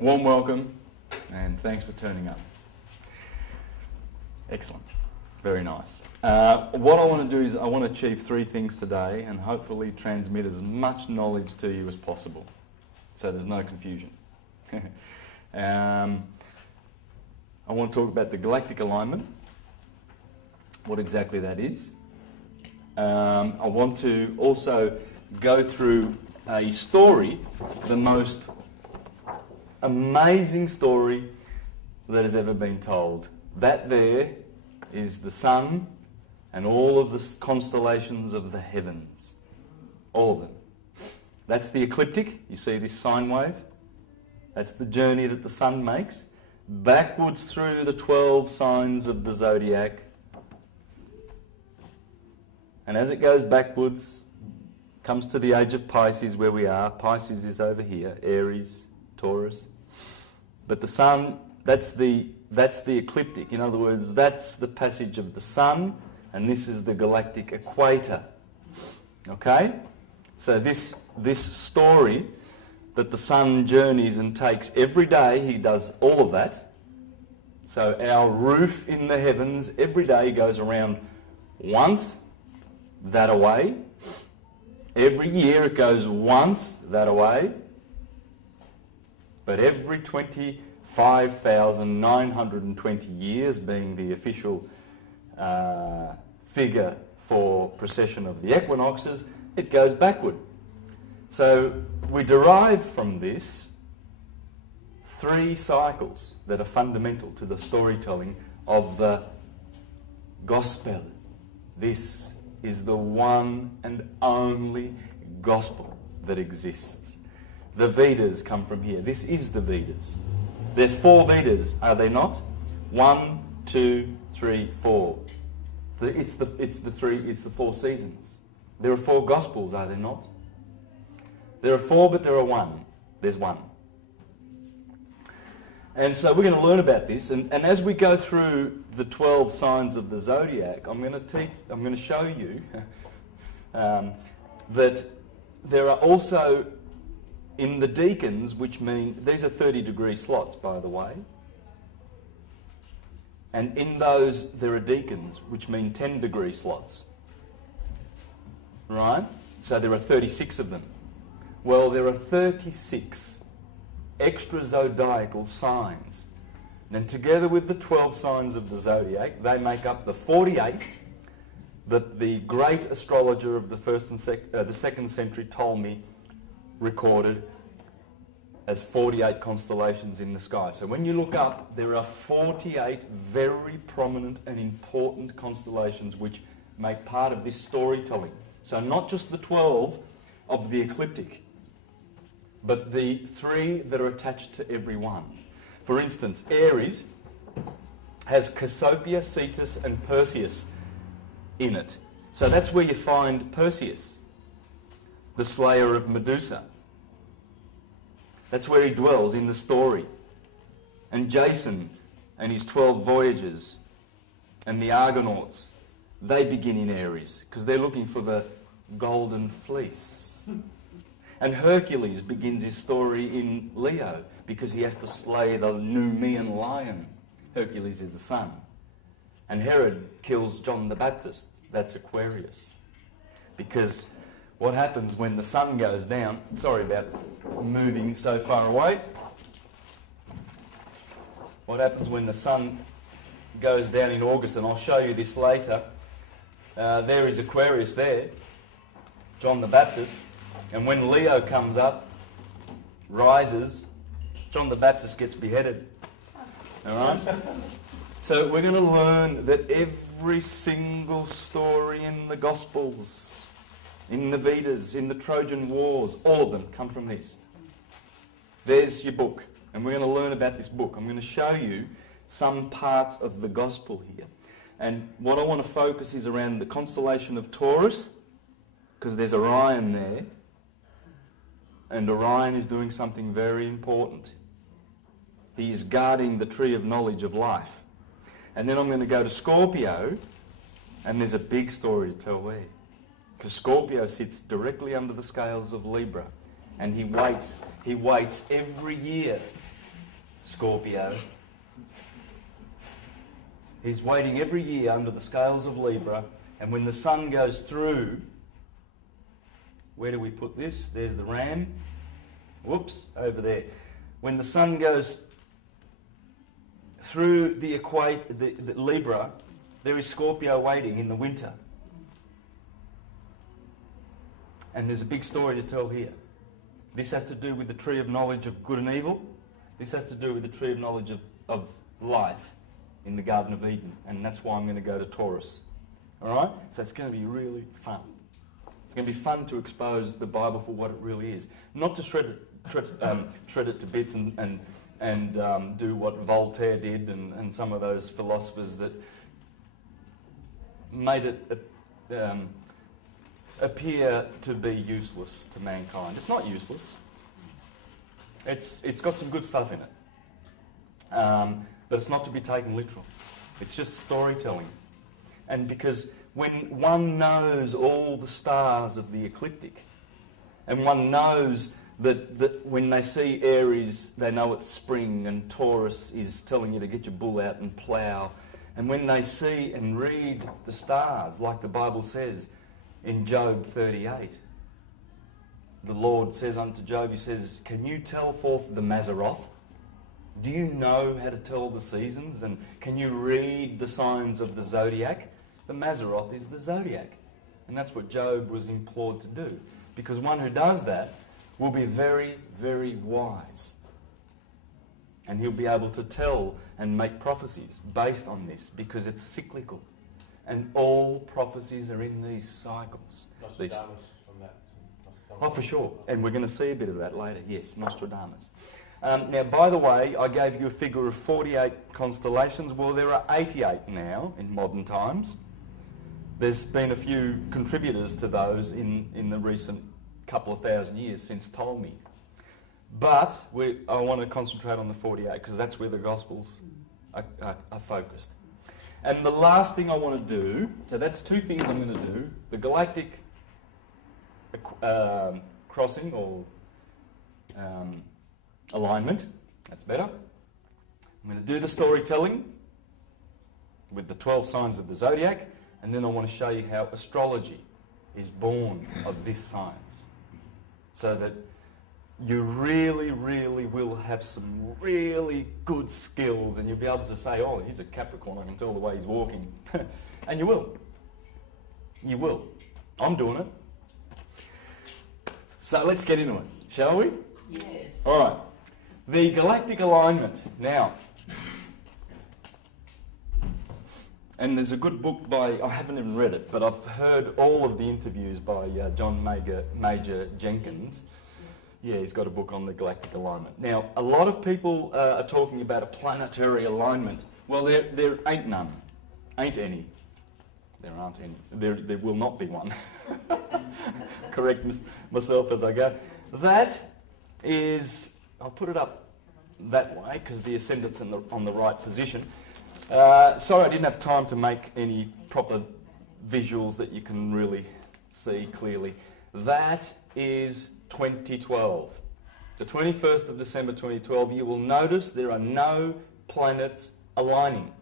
Warm welcome, and thanks for turning up. Excellent. Very nice. What I want to do is I want to achieve three things today and hopefully transmit as much knowledge to you as possible, so there's no confusion. I want to talk about the galactic alignment, what exactly that is. I want to also go through a story, the most amazing story that has ever been told. That there is the sun and all of the constellations of the heavens. All of them. That's the ecliptic. You see this sine wave? That's the journey that the sun makes backwards through the 12 signs of the zodiac. And as it goes backwards, comes to the age of Pisces where we are. Pisces is over here, Aries, Taurus. But the sun, that's the ecliptic. In other words, that's the passage of the sun, and this is the galactic equator. Okay? So this story that the sun journeys and takes every day, he does all of that. So our roof in the heavens every day goes around once, that away. Every year it goes once, that away. But every 25,920 years, being the official figure for precession of the equinoxes, it goes backward. So we derive from this three cycles that are fundamental to the storytelling of the gospel. This is the one and only gospel that exists. The Vedas come from here. This is the Vedas. There are 4 Vedas, are there not? 1, 2, 3, 4. It's the 4 seasons. There are 4 Gospels, are there not? There are 4, but there are 1. There's 1. And so we're going to learn about this. And as we go through the 12 signs of the zodiac, I'm going to show you that there are also in the deacons, which mean, these are 30-degree slots, by the way. And in those, there are deacons, which mean 10-degree slots. Right? So there are 36 of them. Well, there are 36 extra zodiacal signs. And together with the 12 signs of the zodiac, they make up the 48 that the great astrologer of the 2nd century Ptolemy recorded as 48 constellations in the sky. So when you look up, there are 48 very prominent and important constellations which make part of this storytelling. So not just the 12 of the ecliptic, but the 3 that are attached to every one. For instance, Aries has Cassiopeia, Cetus and Perseus in it. So that's where you find Perseus, the slayer of Medusa. That's where he dwells in the story. And Jason and his 12 voyages and the Argonauts, they begin in Aries because they're looking for the golden fleece. And Hercules begins his story in Leo because he has to slay the Numidian lion. Hercules is the sun. And Herod kills John the Baptist. That's Aquarius. Because what happens when the sun goes down, sorry about moving so far away. What happens when the sun goes down in August, and I'll show you this later. There is Aquarius there, John the Baptist. And when Leo comes up, rises, John the Baptist gets beheaded. All right? So we're going to learn that every single story in the Gospels, in the Vedas, in the Trojan Wars, all of them come from this. There's your book. And we're going to learn about this book. I'm going to show you some parts of the Gospel here. And what I want to focus is around the constellation of Taurus, because there's Orion there. And Orion is doing something very important. He is guarding the tree of knowledge of life. And then I'm going to go to Scorpio, and there's a big story to tell there. Because Scorpio sits directly under the scales of Libra, and he waits every year Scorpio. He's waiting every year under the scales of Libra, and when the sun goes through, where do we put this? There's the ram. Whoops, over there. When the sun goes through the Libra, there is Scorpio waiting in the winter. And there's a big story to tell here. This has to do with the tree of knowledge of good and evil. This has to do with the tree of knowledge of life in the Garden of Eden. And that's why I'm going to go to Taurus. All right? So it's going to be really fun. It's going to be fun to expose the Bible for what it really is. Not to shred it to bits and do what Voltaire did and some of those philosophers that made it appear to be useless to mankind. It's not useless. It's got some good stuff in it. But it's not to be taken literal. It's just storytelling. And because when one knows all the stars of the ecliptic, and one knows that when they see Aries, they know it's spring, and Taurus is telling you to get your bull out and plough, and when they see and read the stars, like the Bible says in Job 38, the Lord says unto Job, he says, can you tell forth the Mazzaroth? Do you know how to tell the seasons? And can you read the signs of the zodiac? The Mazzaroth is the zodiac. And that's what Job was implored to do. Because one who does that will be very, very wise. And he'll be able to tell and make prophecies based on this, because it's cyclical. And all prophecies are in these cycles. Nostradamus from that. Oh, for sure. And we're going to see a bit of that later. Yes, Nostradamus. Now, by the way, I gave you a figure of 48 constellations. Well, there are 88 now in modern times. There's been a few contributors to those in the recent couple of thousand years since Ptolemy. But I want to concentrate on the 48 because that's where the Gospels are focused. And the last thing I want to do, so that's two things I'm going to do. The galactic crossing or alignment, that's better. I'm going to do the storytelling with the 12 signs of the zodiac, and then I want to show you how astrology is born of this science. So that you really, really will have some really good skills, and you'll be able to say, oh, he's a Capricorn, I can tell the way he's walking. And you will. You will. I'm doing it. So let's get into it, shall we? Yes. All right. The galactic alignment. Now, and there's a good book by, I haven't even read it, but I've heard all of the interviews by John Major Jenkins. Yeah, he's got a book on the galactic alignment. Now, a lot of people are talking about a planetary alignment. Well, there ain't none. Ain't any. There aren't any. There will not be one. Correct myself as I go. That is, I'll put it up that way because the ascendant's on the right position. Sorry I didn't have time to make any proper visuals that you can really see clearly. That is 2012. The 21st of December 2012, you will notice there are no planets aligning.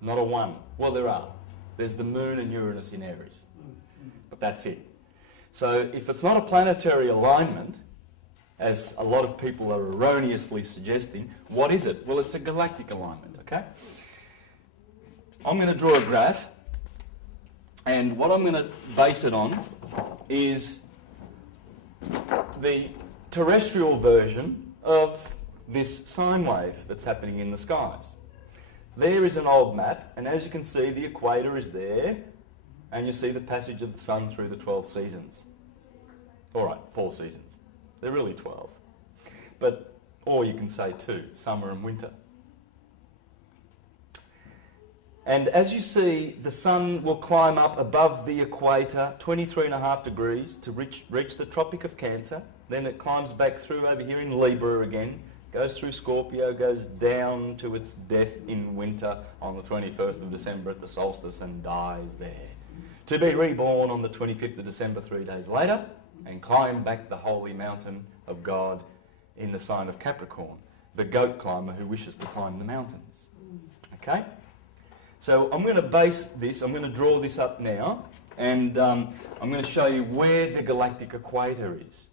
Not a one. Well, there are. There's the Moon and Uranus in Aries. But that's it. So if it's not a planetary alignment, as a lot of people are erroneously suggesting, what is it? Well, it's a galactic alignment, okay? I'm going to draw a graph, and what I'm going to base it on is the terrestrial version of this sine wave that's happening in the skies. There is an old map, and as you can see, the equator is there, and you see the passage of the sun through the 12 seasons. All right, 4 seasons. They're really 12. But, or you can say 2, summer and winter. And as you see, the sun will climb up above the equator 23.5 degrees to reach the Tropic of Cancer. Then it climbs back through over here in Libra again, goes through Scorpio, goes down to its death in winter on the 21st of December at the solstice and dies there. To be reborn on the 25th of December 3 days later and climb back the holy mountain of God in the sign of Capricorn. the goat climber who wishes to climb the mountains. Okay? So I'm going to base this, I'm going to draw this up now, and I'm going to show you where the galactic equator is.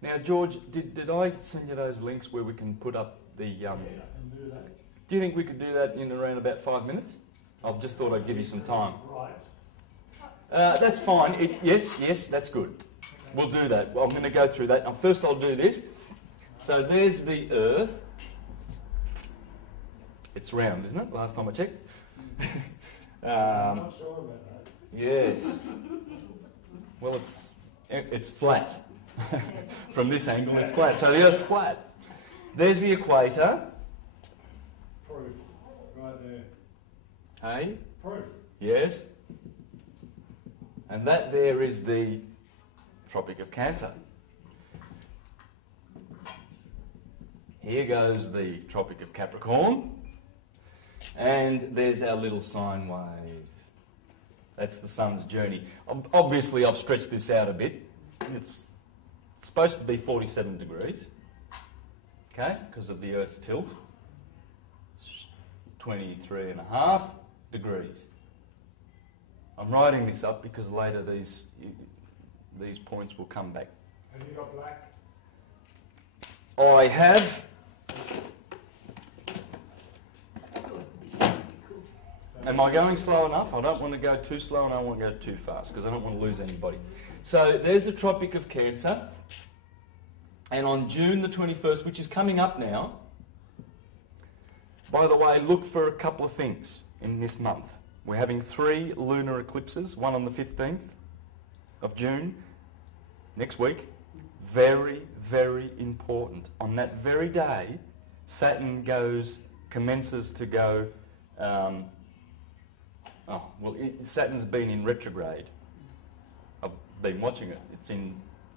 Now, George, did I send you those links where we can put up the... Yeah, I can do that. Do you think we could do that in around about 5 minutes? I've just thought I'd give you some time. Right. That's fine. Yes, that's good. We'll do that. Well, I'm going to go through that. First I'll do this. So there's the Earth. It's round, isn't it? Last time I checked. I'm not sure about that. Yes. Well, it's flat. From this angle, it's flat. So the Earth's flat. There's the equator. Proof. Right there. Hey? Proof. Yes. And that there is the Tropic of Cancer. Here goes the Tropic of Capricorn. And there's our little sine wave. That's the sun's journey. Obviously, I've stretched this out a bit. It's supposed to be 47 degrees, okay, because of the Earth's tilt. 23.5 degrees. I'm writing this up because later these points will come back. Have you got black? I have. Am I going slow enough? I don't want to go too slow and I don't want to go too fast because I don't want to lose anybody. So there's the Tropic of Cancer. And on June the 21st, which is coming up now, by the way, look for a couple of things in this month. We're having 3 lunar eclipses, one on the 15th of June, next week. Very, very important. On that very day, Saturn commences to go... Saturn's been in retrograde. I've been watching it.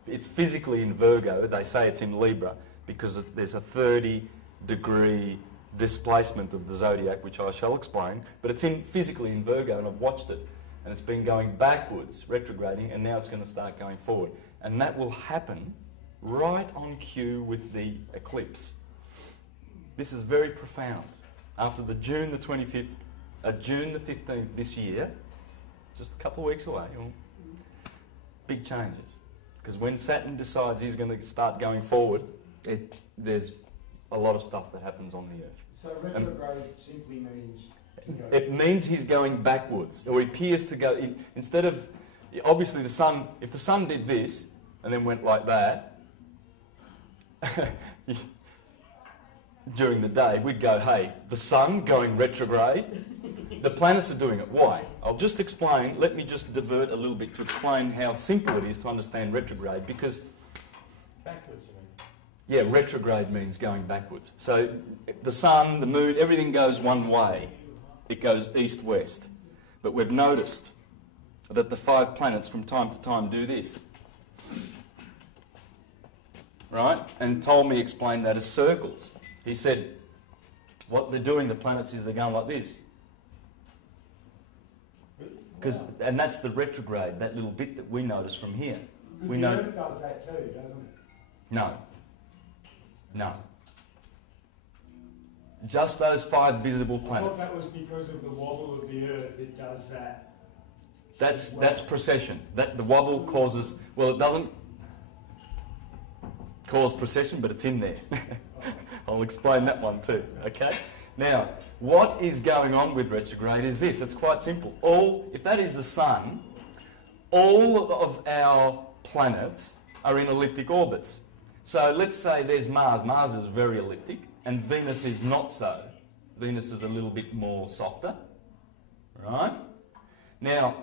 It's physically in Virgo. They say it's in Libra because there's a 30-degree displacement of the zodiac, which I shall explain. But it's physically in Virgo, and I've watched it. And it's been going backwards, retrograding, and now it's going to start going forward. And that will happen right on cue with the eclipse. This is very profound. After the June the 25th, June the 15th this year, just a couple of weeks away, big changes. Because when Saturn decides he's going to start going forward, there's a lot of stuff that happens on the Earth. So retrograde simply means... It means he's going backwards, or he appears to go... Instead of... Obviously the sun... If the sun did this, and then went like that, during the day, we'd go, hey, the sun going retrograde, the planets are doing it. Why? I'll just explain. Let me just divert a little bit to explain how simple it is to understand retrograde, because... Backwards, I mean. Yeah, retrograde means going backwards. So the sun, the moon, everything goes one way. It goes east-west. But we've noticed that the 5 planets from time to time do this. Right? And Ptolemy explained that as circles. He said, what they're doing, the planets, is they're going like this. And that's the retrograde, that little bit that we notice from here. Because the Earth does that too, doesn't it? No. No. Just those 5 visible planets. I thought that was because of the wobble of the Earth, it does that. That's precession. The wobble causes... Well, it doesn't cause precession, but it's in there. I'll explain that one too, okay? Now, what is going on with retrograde is this. It's quite simple. If that is the sun, all of our planets are in elliptic orbits. So let's say there's Mars. Mars is very elliptic, and Venus is not so. Venus is a little bit more softer, right? Now,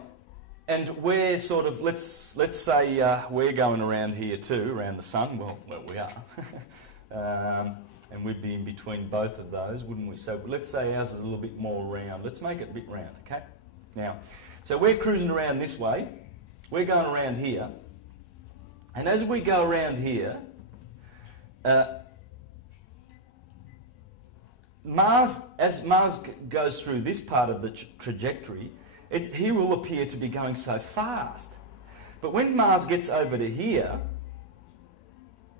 and we're sort of, let's say we're going around here too, around the sun. Well we are. And we'd be in between both of those, wouldn't we? So let's say ours is a little bit more round. Let's make it a bit round, okay? Now, so we're cruising around this way. We're going around here. And as we go around here, as Mars goes through this part of the trajectory, he will appear to be going so fast. But when Mars gets over to here,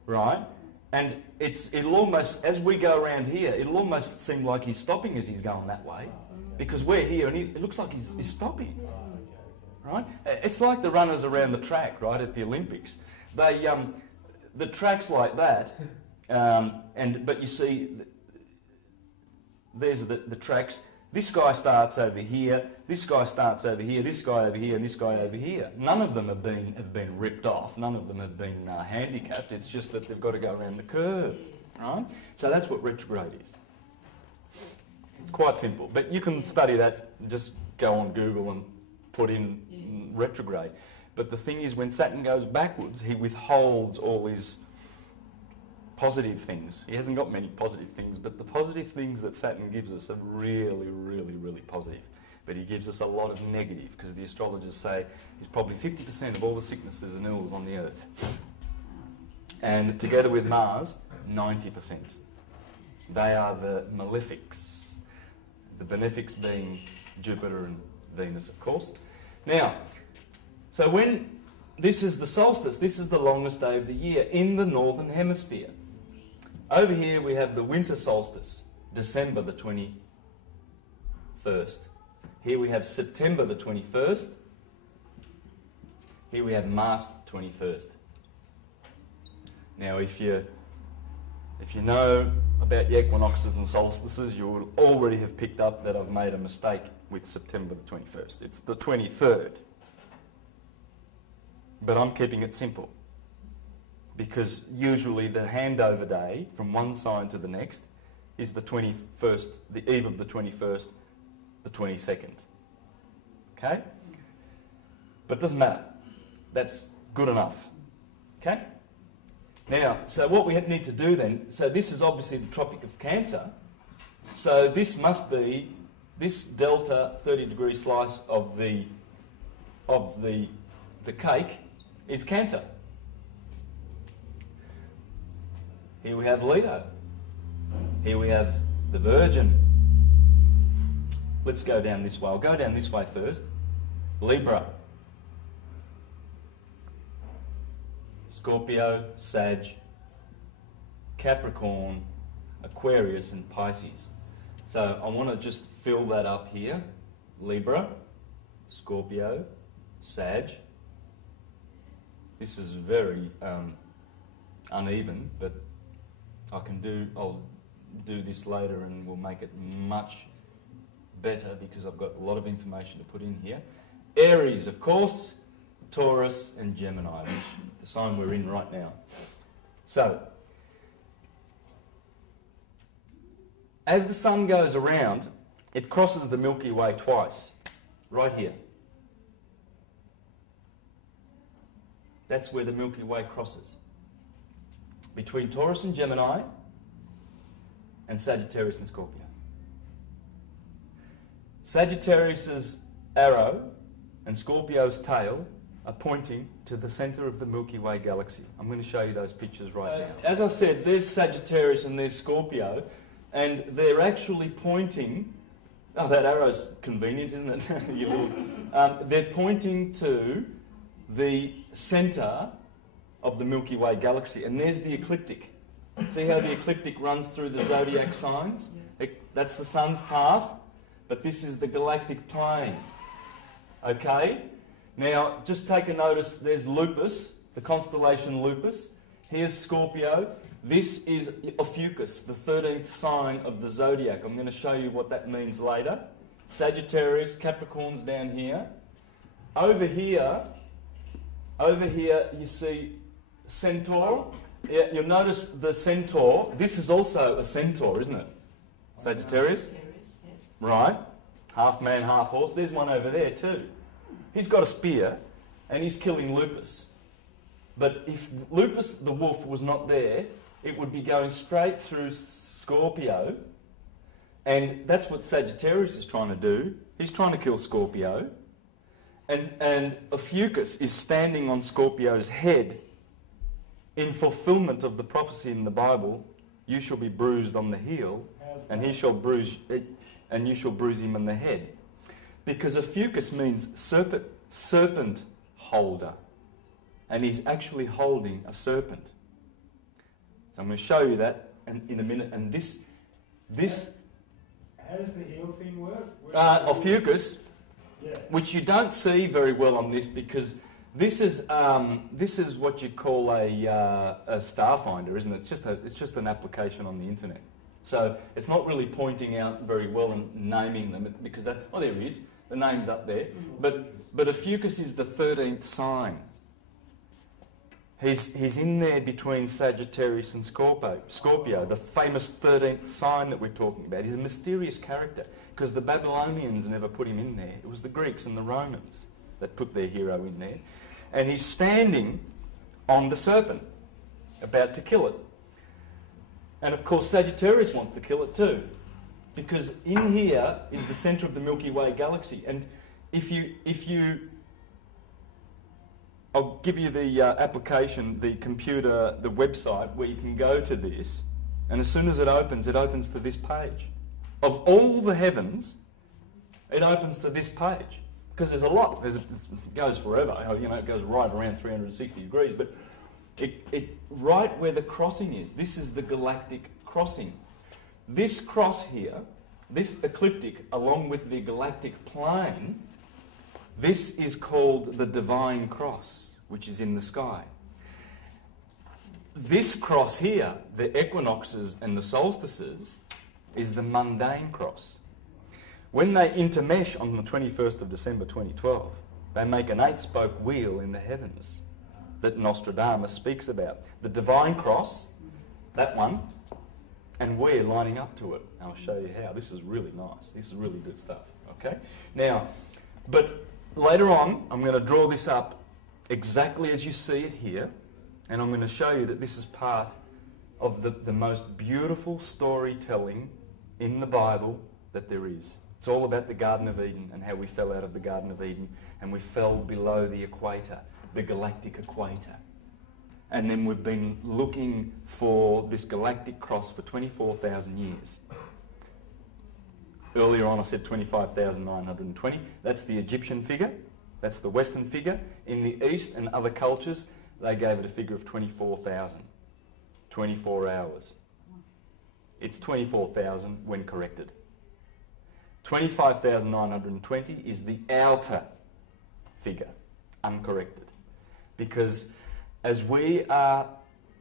right, And it'll almost, as we go around here, it'll almost seem like he's stopping as he's going that way, because we're here and it looks like he's stopping. Right? It's like the runners around the track, right, at the Olympics. They, the track's like that, but you see, there's the tracks. This guy starts over here, this guy starts over here, this guy over here, and this guy over here. None of them have been ripped off. None of them have been handicapped. It's just that they've got to go around the curve, right? So that's what retrograde is. It's quite simple, but you can study that. Just go on Google and put in retrograde. But the thing is, when Saturn goes backwards, he withholds all his positive things. He hasn't got many positive things, but the positive things that Saturn gives us are really, really, really positive. But he gives us a lot of negative, because the astrologers say he's probably 50% of all the sicknesses and ills on the earth. And together with Mars, 90%. They are the malefics. The benefics being Jupiter and Venus, of course. Now, so when this is the solstice, this is the longest day of the year in the northern hemisphere. Over here we have the winter solstice, December the 21st. Here we have September the 21st. Here we have March the 21st. Now if you know about the equinoxes and solstices, you would already have picked up that I've made a mistake with September the 21st. It's the 23rd. But I'm keeping it simple, because usually the handover day from one sign to the next is the 21st, the eve of the 21st, the 22nd. Okay? But it doesn't matter. That's good enough. Okay? Now, so what we need to do then, so this is obviously the Tropic of Cancer, so this must be, this delta 30-degree slice of the cake is Cancer. Here we have Leo. Here we have the Virgin. Let's go down this way. I'll go down this way first. Libra. Scorpio, Sag, Capricorn, Aquarius and Pisces. So I want to just fill that up here. Libra, Scorpio, Sag. This is very uneven, but I'll do this later and we'll make it much better, because I've got a lot of information to put in here. Aries, of course, Taurus and Gemini, which is the sign we're in right now. So, as the sun goes around, it crosses the Milky Way twice, right here. That's where the Milky Way crosses. Between Taurus and Gemini, and Sagittarius and Scorpio. Sagittarius's arrow and Scorpio's tail are pointing to the centre of the Milky Way galaxy. I'm going to show you those pictures right now. As I said, there's Sagittarius and there's Scorpio, and they're actually pointing... Oh, that arrow's convenient, isn't it? You little, they're pointing to the centre of the Milky Way galaxy, and there's the ecliptic. See how the ecliptic runs through the zodiac signs? That's the sun's path, but this is the galactic plane. Okay? Now, just take a notice, there's Lupus, the constellation Lupus. Here's Scorpio. This is Ophiuchus, the 13th sign of the zodiac. I'm going to show you what that means later. Sagittarius, Capricorn's down here. Over here you see Centaur. Yeah, you'll notice the Centaur. This is also a Centaur, isn't it? Sagittarius? Right. Half man, half horse. There's one over there too. He's got a spear and he's killing Lupus. But if Lupus the wolf was not there, it would be going straight through Scorpio, and that's what Sagittarius is trying to do. He's trying to kill Scorpio, and Ophiuchus is standing on Scorpio's head in fulfillment of the prophecy in the Bible, you shall be bruised on the heel, and he shall bruise, and you shall bruise him on the head. Because Ophiuchus means serpent holder, and he's actually holding a serpent. So I'm going to show you that in a minute. And this How does the heel thing work? Ophiuchus, Yeah. which you don't see very well on this because this is what you call a starfinder, isn't it? It's just an application on the internet. So it's not really pointing out very well and naming them because there he is. The name's up there. But Ophiuchus is the 13th sign. He's in there between Sagittarius and Scorpio, the famous 13th sign that we're talking about. He's a mysterious character because the Babylonians never put him in there. It was the Greeks and the Romans that put their hero in there. And he's standing on the serpent, about to kill it. And of course Sagittarius wants to kill it too, because in here is the centre of the Milky Way galaxy. And I'll give you the application, the computer, the website where you can go to this, and as soon as it opens to this page. Of all the heavens, it opens to this page. Because there's a lot, it goes forever, you know, it goes right around 360 degrees, but it right where the crossing is, this is the galactic crossing. This cross here, this ecliptic, along with the galactic plane, this is called the divine cross, which is in the sky. This cross here, the equinoxes and the solstices, is the mundane cross. When they intermesh on the 21st of December 2012, they make an 8-spoke wheel in the heavens that Nostradamus speaks about. The divine cross, that one, and we're lining up to it. I'll show you how. This is really nice. This is really good stuff. Okay? Now, but later on, I'm going to draw this up exactly as you see it here, and I'm going to show you that this is part of the most beautiful storytelling in the Bible that there is. It's all about the Garden of Eden and how we fell out of the Garden of Eden and we fell below the equator, the galactic equator. And then we've been looking for this galactic cross for 24,000 years. Earlier on I said 25,920. That's the Egyptian figure. That's the Western figure. In the East and other cultures, they gave it a figure of 24,000. 24 hours. It's 24,000 when corrected. 25,920 is the outer figure, uncorrected. Because as we are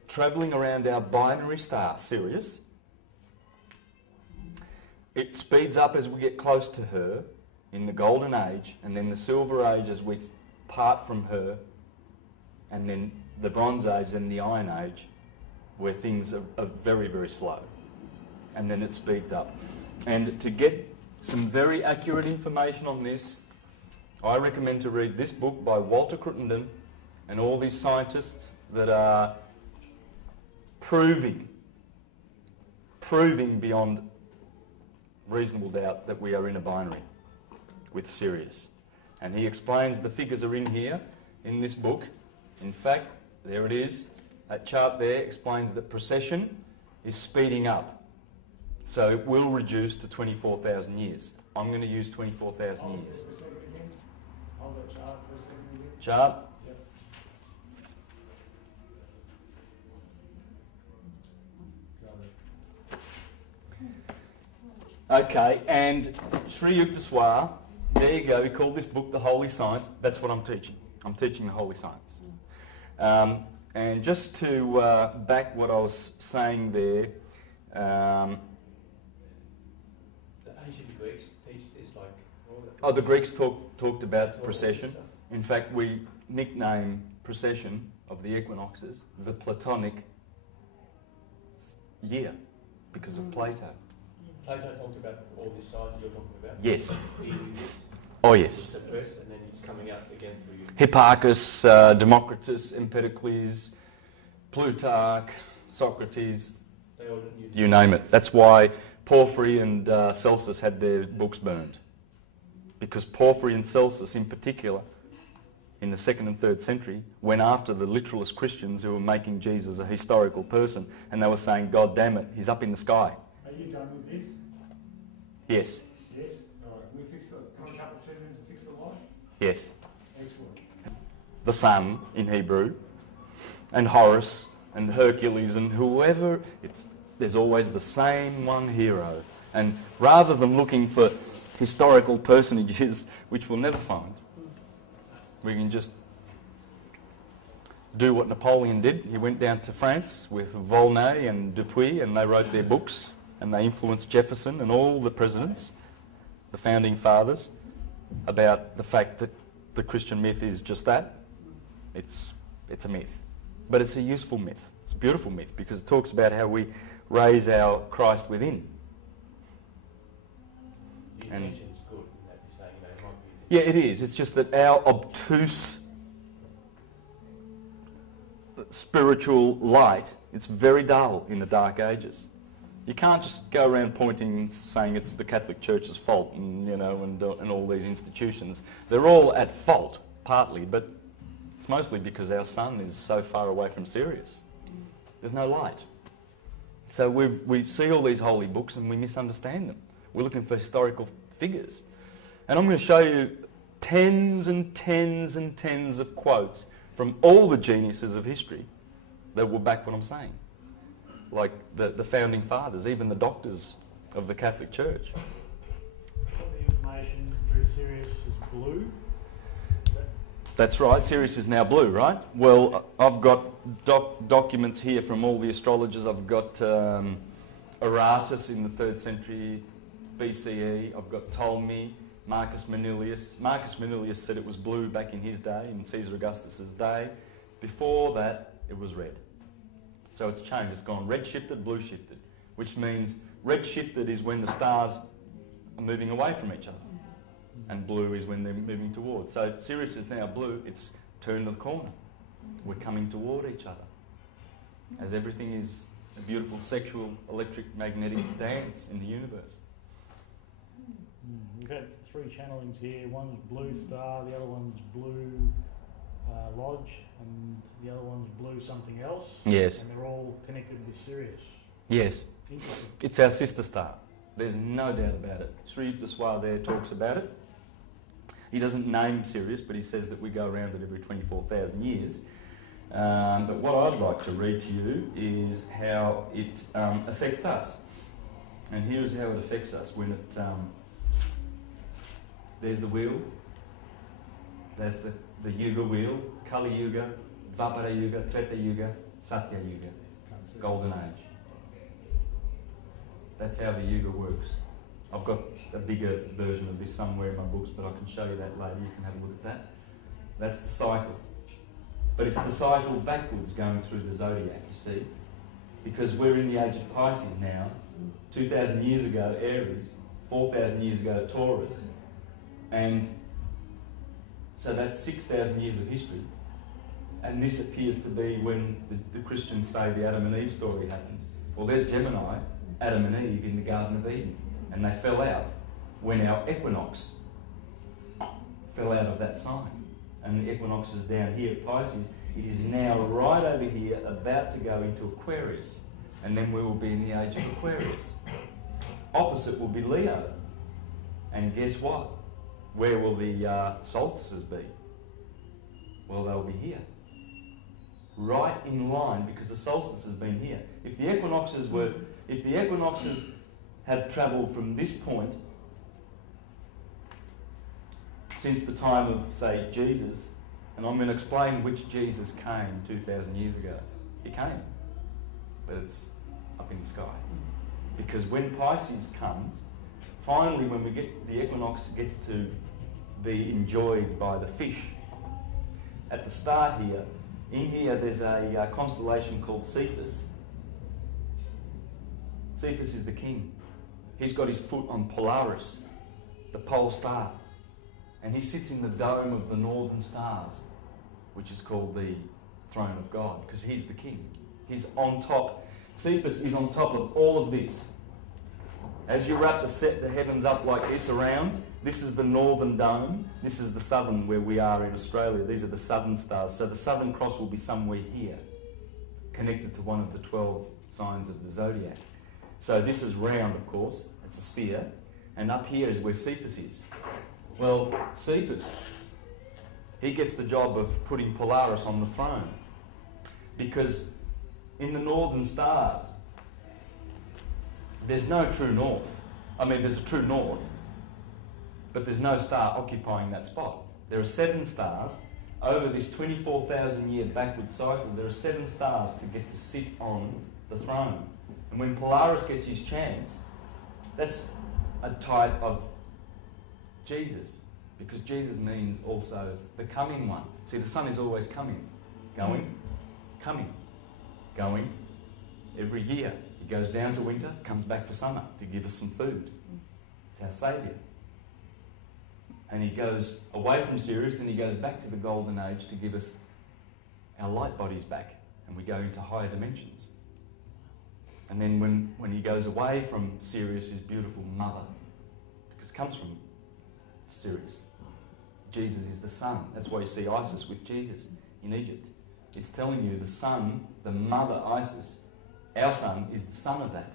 travelling around our binary star, Sirius, it speeds up as we get close to her in the Golden Age, and then the Silver Age as we part from her, and then the Bronze Age and the Iron Age, where things are very, very slow. And then it speeds up. And to get some very accurate information on this, I recommend to read this book by Walter Crittenden and all these scientists that are proving beyond reasonable doubt that we are in a binary with Sirius. And he explains the figures are in here, in this book. In fact, there it is. That chart there explains that precession is speeding up. So it will reduce to 24,000 years. I'm going to use 24,000 years. Hold the chart for a second again. Chart. Yep. Okay, and Sri Yukteswar, there you go, he called this book The Holy Science. That's what I'm teaching. I'm teaching the Holy Science. And just to back what I was saying there, The ancient Greeks teach this like all that. oh, the Greeks talked about precession. In fact, we nickname precession of the equinoxes the Platonic year because of Plato. Plato talked about all this science you're talking about. Yes. Eating this, Oh, it's yes. suppressed and then it's coming out again through you. Hipparchus, Democritus, Empedocles, Plutarch, Socrates, They all you name it. That's why Porphyry and Celsus had their books burned. Because Porphyry and Celsus in particular, in the 2nd and 3rd century, went after the literalist Christians who were making Jesus a historical person, and they were saying, God damn it, he's up in the sky. Are you done with this? Yes. Yes? All right. We fix the, come a couple of 2 minutes and fix the light? Yes. Excellent. The sun in Hebrew, and Horus and Hercules and whoever, there's always the same one hero. And rather than looking for historical personages, which we'll never find, we can just do what Napoleon did. He went down to France with Volney and Dupuy, and they wrote their books, and they influenced Jefferson and all the presidents, the founding fathers, about the fact that the Christian myth is just that. It's a myth. But it's a useful myth. It's a beautiful myth because it talks about how we raise our Christ within. The intention's good, in that you say, it might be... Yeah, it is. It's just that our obtuse spiritual light, it's very dull in the Dark Ages. You can't just go around pointing and saying it's the Catholic Church's fault and, and all these institutions. They're all at fault, partly, but it's mostly because our sun is so far away from Sirius. There's no light. So we see all these holy books and we misunderstand them. We're looking for historical figures. And I'm going to show you tens and tens and tens of quotes from all the geniuses of history that will back what I'm saying. Like the founding fathers, even the doctors of the Catholic Church. The information through Sirius is blue. That's right, Sirius is now blue, right? Well, I've got documents here from all the astrologers. I've got Aratus in the 3rd century BCE. I've got Ptolemy, Marcus Manilius. Marcus Manilius said it was blue back in his day, in Caesar Augustus's day. Before that, it was red. So it's changed. It's gone red shifted, blue shifted, which means red shifted is when the stars are moving away from each other, and blue is when they're moving towards. So Sirius is now blue. It's turned the corner. We're coming toward each other, as everything is a beautiful sexual electric magnetic dance in the universe. We've got 3 channelings here. One's blue star, the other one's blue lodge, and the other one's blue something else. Yes. And they're all connected with Sirius. Yes. It's our sister star. There's no doubt about it. Sri Deswar there talks about it. He doesn't name Sirius, but he says that we go around it every 24,000 years. But what I'd like to read to you is how it affects us. And here's how it affects us when it... there's the wheel. There's the Yuga wheel. Kali Yuga, Dvapara Yuga, Treta Yuga, Satya Yuga. Golden Age. That's how the Yuga works. I've got a bigger version of this somewhere in my books, but I can show you that later. You can have a look at that. That's the cycle. But it's the cycle backwards going through the zodiac, you see. Because we're in the age of Pisces now. 2,000 years ago, Aries. 4,000 years ago, Taurus. And so that's 6,000 years of history. And this appears to be when the Christians say the Adam and Eve story happened. Well, there's Gemini, Adam and Eve in the Garden of Eden. And they fell out when our equinox fell out of that sign. And the equinox is down here at Pisces. It is now right over here, about to go into Aquarius. And then we will be in the age of Aquarius. Opposite will be Leo. And guess what? Where will the solstices be? Well, they'll be here. Right in line, because the solstice has been here. If the equinoxes have travelled from this point since the time of, say, Jesus, and I'm going to explain which Jesus came 2,000 years ago. He came, but it's up in the sky. Because when Pisces comes, finally when the equinox gets to be enjoyed by the fish, at the start here, in here there's a constellation called Cephas. Cephas is the king. He's got his foot on Polaris, the pole star. And he sits in the dome of the northern stars, which is called the throne of God, because he's the king. He's on top. Cephas is on top of all of this. As you wrap the heavens up like this around, this is the northern dome. This is the southern, where we are in Australia. These are the southern stars. So the Southern Cross will be somewhere here, connected to one of the 12 signs of the zodiac. So this is round, of course. It's a sphere. And up here is where Cephas is. Well, Cephas, he gets the job of putting Polaris on the throne. Because in the northern stars, there's no true north. I mean, there's a true north, but there's no star occupying that spot. There are 7 stars. Over this 24,000-year backward cycle, there are 7 stars to get to sit on the throne. And when Polaris gets his chance, that's a type of Jesus, because Jesus means also the coming one. See, the sun is always coming, going, coming, going. Every year, he goes down to winter, comes back for summer to give us some food. It's our saviour. And he goes away from Sirius and he goes back to the golden age to give us our light bodies back, and we go into higher dimensions. And then when he goes away from Sirius, his beautiful mother, because it comes from Sirius, Jesus is the sun. That's why you see Isis with Jesus in Egypt. It's telling you the sun, the mother Isis, our sun is the son of that.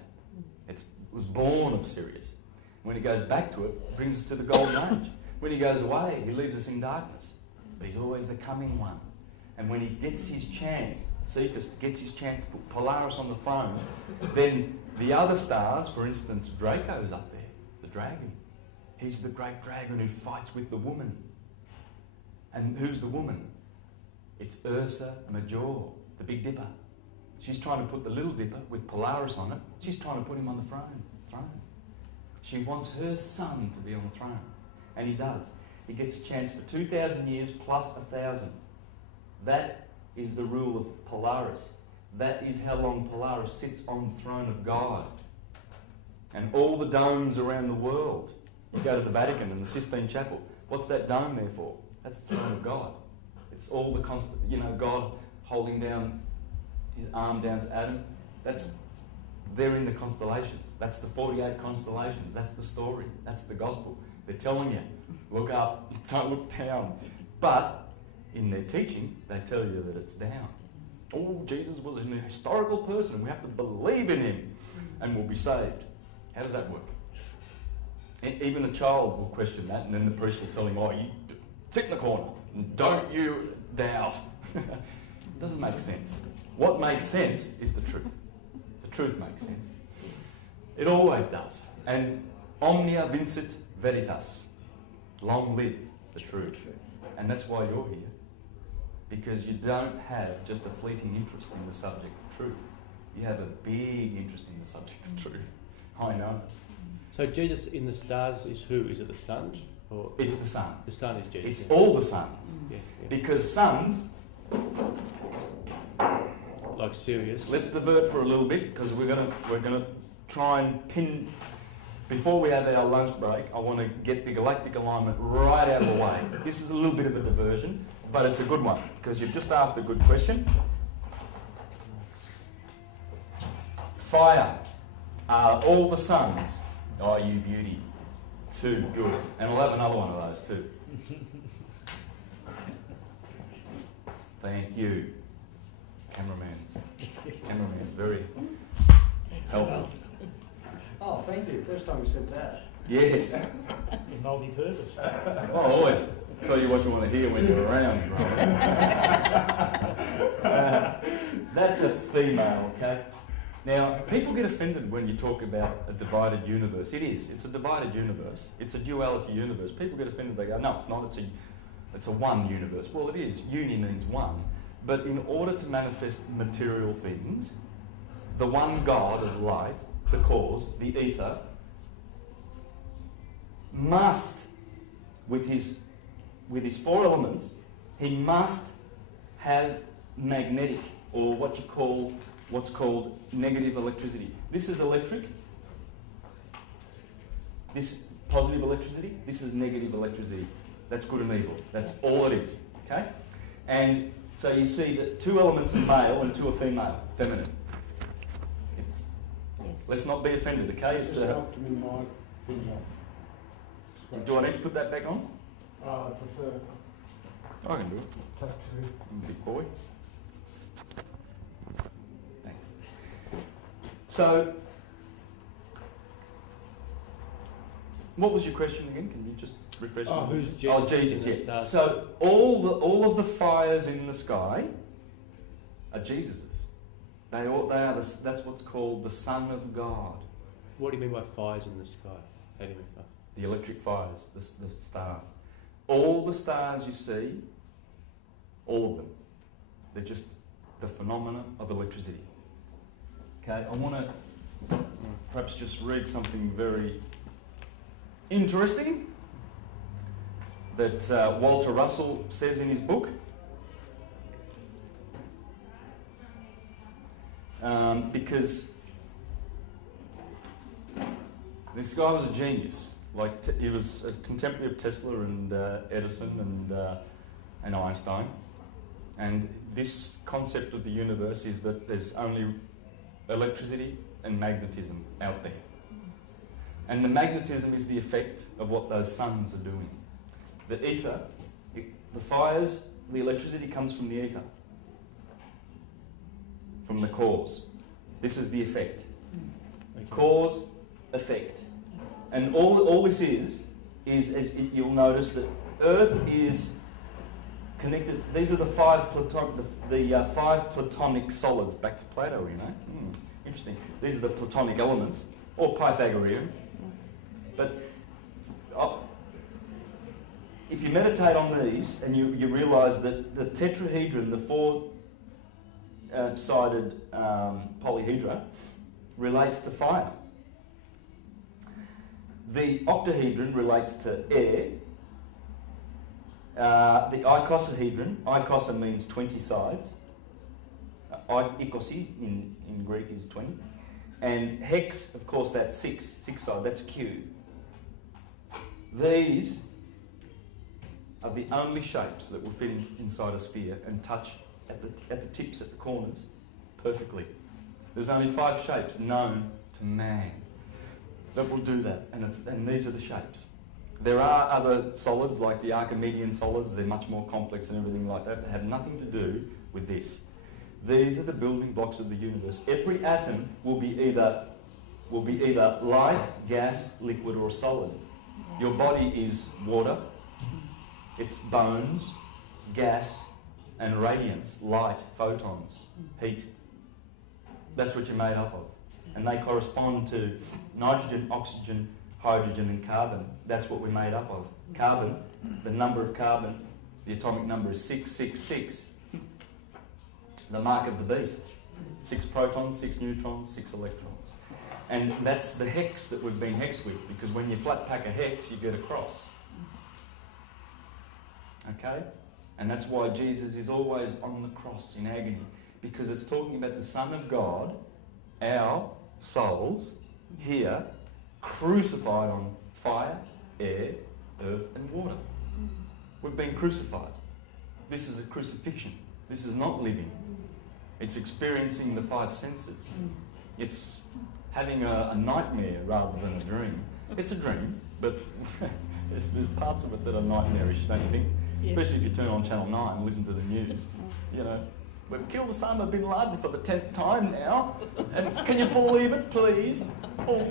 It was born of Sirius. When he goes back to it, it brings us to the golden age. When he goes away, he leaves us in darkness. But he's always the coming one. And when he gets his chance, Cephas gets his chance to put Polaris on the throne, then the other stars, for instance, Draco's up there, the dragon. He's the great dragon who fights with the woman. And who's the woman? It's Ursa Major, the Big Dipper. She's trying to put the Little Dipper with Polaris on it. She's trying to put him on the throne. She wants her son to be on the throne. And he does. He gets a chance for 2,000 years plus 1,000. That is the rule of Polaris. That is how long Polaris sits on the throne of God. And all the domes around the world. You go to the Vatican and the Sistine Chapel. What's that dome there for? That's the throne of God. It's all the constant, God holding down his arm down to Adam. They're in the constellations. That's the 48 constellations. That's the story. That's the gospel. They're telling you, look up, don't look down. But in their teaching, they tell you that it's down. Oh, Jesus was a historical person and we have to believe in him and we'll be saved. How does that work? Even a child will question that, and then the priest will tell him, oh, you sit in the corner and don't you doubt. It doesn't make sense. What makes sense is the truth. The truth makes sense. It always does. And omnia vincit veritas. Long live the truth. And that's why you're here. Because you don't have just a fleeting interest in the subject of truth. You have a big interest in the subject of truth. I know. So Jesus in the stars is who? Is it the sun? Or it's the sun. The sun is Jesus. It's all the suns. Yeah. Because suns... Like Sirius. Let's divert for a little bit, because we're gonna try and pin... Before we have our lunch break, I want to get the galactic alignment right out of the way. This is a little bit of a diversion, but it's a good one, because you've just asked a good question. Fire. All the suns. Oh, you beauty. Too good. And we'll have another one of those too. Thank you. Cameraman's very helpful. Oh, thank you. First time you said that. Yes. Multi-purpose. Well, I always tell you what you want to hear when you're around. That's a female, okay? Now, people get offended when you talk about a divided universe. It is. It's a divided universe. It's a duality universe. People get offended. They go, no, it's not. It's a one universe. Well, it is. Uni means one. But in order to manifest material things, the one God of light, the cause, the ether, must, with his 4 elements, he must have magnetic, or what's called negative electricity. This is electric. This positive electricity. This is negative electricity. That's good and evil. That's all it is. Okay? And so you see that 2 elements are male and 2 are feminine. Let's not be offended, okay? It's Just helped him in my thing. Do I need to put that back on? I prefer I can do it. touch to. Big boy. Thanks. So, what was your question again? Can you just refresh me? Who's Jesus? Oh, Jesus, yeah. So all of the fires in the sky are Jesus's. They are that's what's called the Son of God. What do you mean by fires in the sky? How do you mean fire? The electric fires, the stars. All the stars you see, all of them, they're just the phenomena of electricity. Okay, I want to perhaps just read something very interesting that Walter Russell says in his book. Because this guy was a genius. Like he was a contemporary of Tesla and Edison and Einstein. And this concept of the universe is that there's only electricity and magnetism out there. And the magnetism is the effect of what those suns are doing. The ether, the fires, the electricity comes from the ether, from the cause. This is the effect. Okay. Cause, effect. And all this is as you'll notice that Earth is connected. These are the five Platonic solids. Back to Plato, you know. Interesting. These are the Platonic elements, or Pythagorean. But if you meditate on these and you realise that the tetrahedron, the four-sided polyhedra, relates to fire. The octahedron relates to air. The icosahedron, icosa means 20 sides. Ikosi in Greek is 20. And hex, of course, that's six sides, that's a cube. These are the only shapes that will fit inside a sphere and touch at the tips, at the corners, perfectly. There's only 5 shapes known to man that will do that, and these are the shapes. There are other solids, like the Archimedean solids. They're much more complex and everything like that, but have nothing to do with this. These are the building blocks of the universe. Every atom will be either light, gas, liquid, or solid. Your body is water. It's bones, gas, and radiance, light, photons, heat. That's what you're made up of. And they correspond to nitrogen, oxygen, hydrogen, and carbon. That's what we're made up of. Carbon, the number of carbon, the atomic number is 666. The mark of the beast. 6 protons, 6 neutrons, 6 electrons. And that's the hex that we've been hexed with, because when you flat pack a hex, you get a cross. Okay? And that's why Jesus is always on the cross in agony, because it's talking about the Son of God, our souls, here, crucified on fire, air, earth and water. We've been crucified. This is a crucifixion. This is not living. It's experiencing the 5 senses. It's having a nightmare rather than a dream. It's a dream, but there's parts of it that are nightmarish, don't you think? Yeah. Especially if you turn on Channel 9 and listen to the news. You know, we've killed Osama bin Laden for the 10th time now. And can you believe it, please? Oh.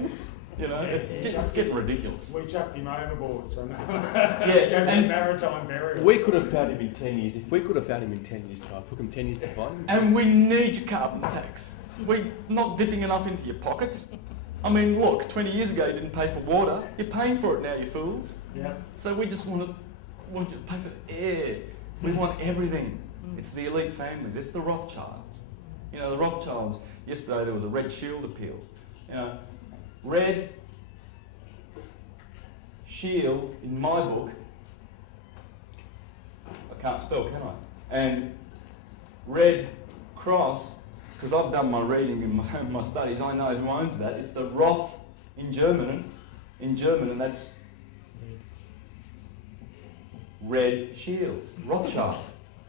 You know, it's getting ridiculous. We chucked him overboard, so now and maritime burial. We could have found him in 10 years. If we could have found him in 10 years' time, took him 10 years to find him. And we need your carbon tax. We're not dipping enough into your pockets. I mean, look, 20 years ago you didn't pay for water. You're paying for it now, you fools. Yeah. So we just want you to pay for the air. We want everything. It's the elite families. It's the Rothschilds. You know, the Rothschilds, yesterday there was a Red Shield appeal. You know, Red Shield, in my book, I can't spell, can I? And Red Cross, because I've done my reading in my studies, I know who owns that. It's the Roth in German, and that's Red Shield, Rothschild,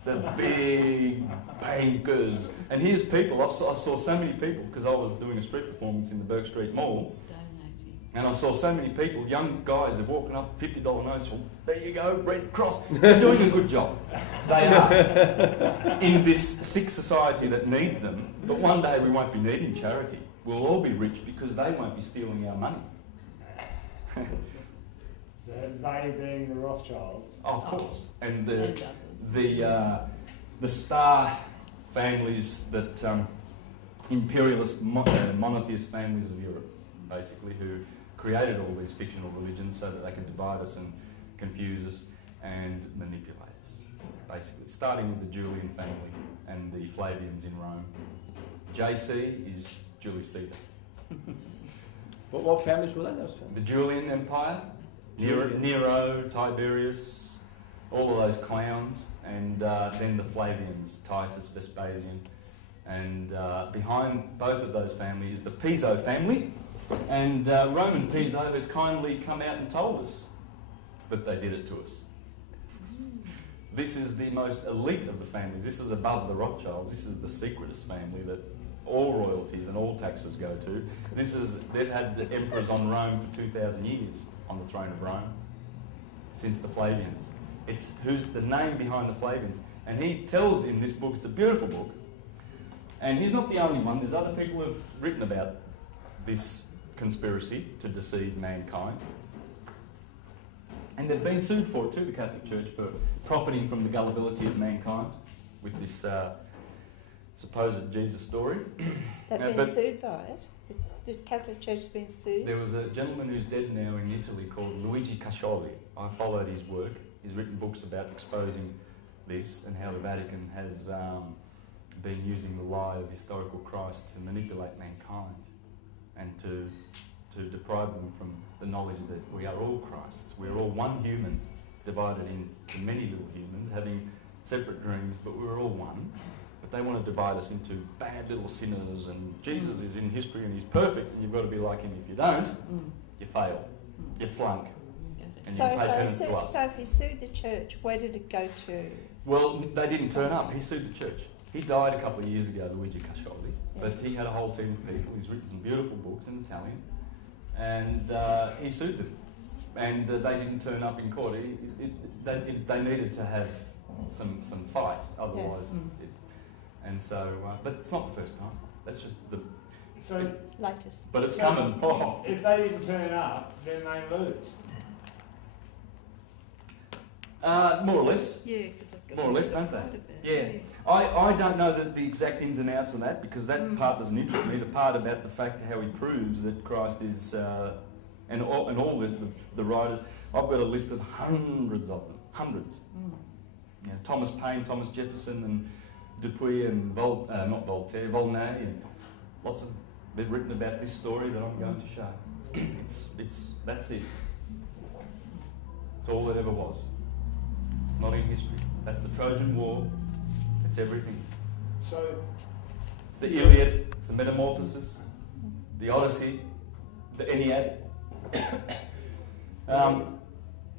the big bankers. And here's people, I saw so many people, because I was doing a street performance in the Burke Street Mall, and I saw so many people, young guys, they're walking up, $50 notes, well, there you go, Red Cross. They're doing a good job. They are. In this sick society that needs them, but one day we won't be needing charity. We'll all be rich because they won't be stealing our money. They being the Rothschilds. Of course. And the star families that imperialist monotheist families of Europe, basically, who created all these fictional religions so that they could divide us and confuse us and manipulate us, basically, starting with the Julian family and the Flavians in Rome. JC is Julius Caesar. What families were they? Those families? The Julian Empire, Nero, Tiberius, all of those clowns, and then the Flavians, Titus, Vespasian, and behind both of those families is the Piso family, and Roman Piso has kindly come out and told us that they did it to us. This is the most elite of the families. This is above the Rothschilds. This is the secretest family that all royalties and all taxes go to. They've had the emperors on Rome for 2,000 years on the throne of Rome, since the Flavians. It's who's the name behind the Flavians. And he tells in this book, it's a beautiful book, and he's not the only one. There's other people who have written about this conspiracy to deceive mankind. And they've been sued for it too, the Catholic Church, for profiting from the gullibility of mankind with this supposed Jesus story. They've been sued by it? The Catholic Church has been sued? There was a gentleman who's dead now in Italy called Luigi Cascioli. I followed his work. He's written books about exposing this and how the Vatican has been using the lie of historical Christ to manipulate mankind and to deprive them from the knowledge that we are all Christs. We're all one human, divided into many little humans, having separate dreams, but we're all one. But they want to divide us into bad little sinners, and Jesus is in history and he's perfect, and you've got to be like him. If you don't, you fail, you flunk, and you pay penance to us. So if he sued the church, where did it go to? Well, they didn't turn up. He sued the church. He died a couple of years ago, Luigi Cascioli, but he had a whole team of people. He's written some beautiful books in Italian, and he sued them. And they didn't turn up in court. They needed to have some fight, otherwise. And so, but it's not the first time. That's just the latest. But it's coming. Oh. If they didn't turn up, then they lose. More or less. Yeah, more or less, don't they? Yeah. I don't know the exact ins and outs of that, because that part doesn't interest me. The part about the fact how he proves that Christ is, and all the writers, I've got a list of hundreds of them, hundreds. You know, Thomas Paine, Thomas Jefferson, and Dupuy, and not Voltaire, Volney, and lots of. They've written about this story that I'm going to show. That's it. It's all that ever was. It's not in history. That's the Trojan War. It's everything. So it's the Iliad. It's the Metamorphosis, the Odyssey, the Aeneid.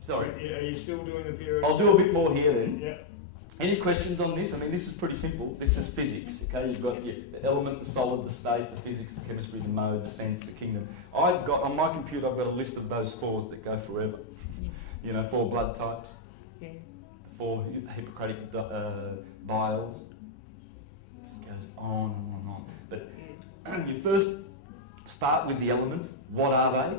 Sorry. Are you still doing the period? I'll do a bit more here then. Yeah. Any questions on this? I mean, this is pretty simple. This is physics, okay? You've got the element, the solid, the state, the physics, the chemistry, the mode, the sense, the kingdom. I've got, on my computer, I've got a list of those fours that go forever. You know, 4 blood types, 4 Hippocratic biles. This goes on and on. But you first start with the elements. What are they?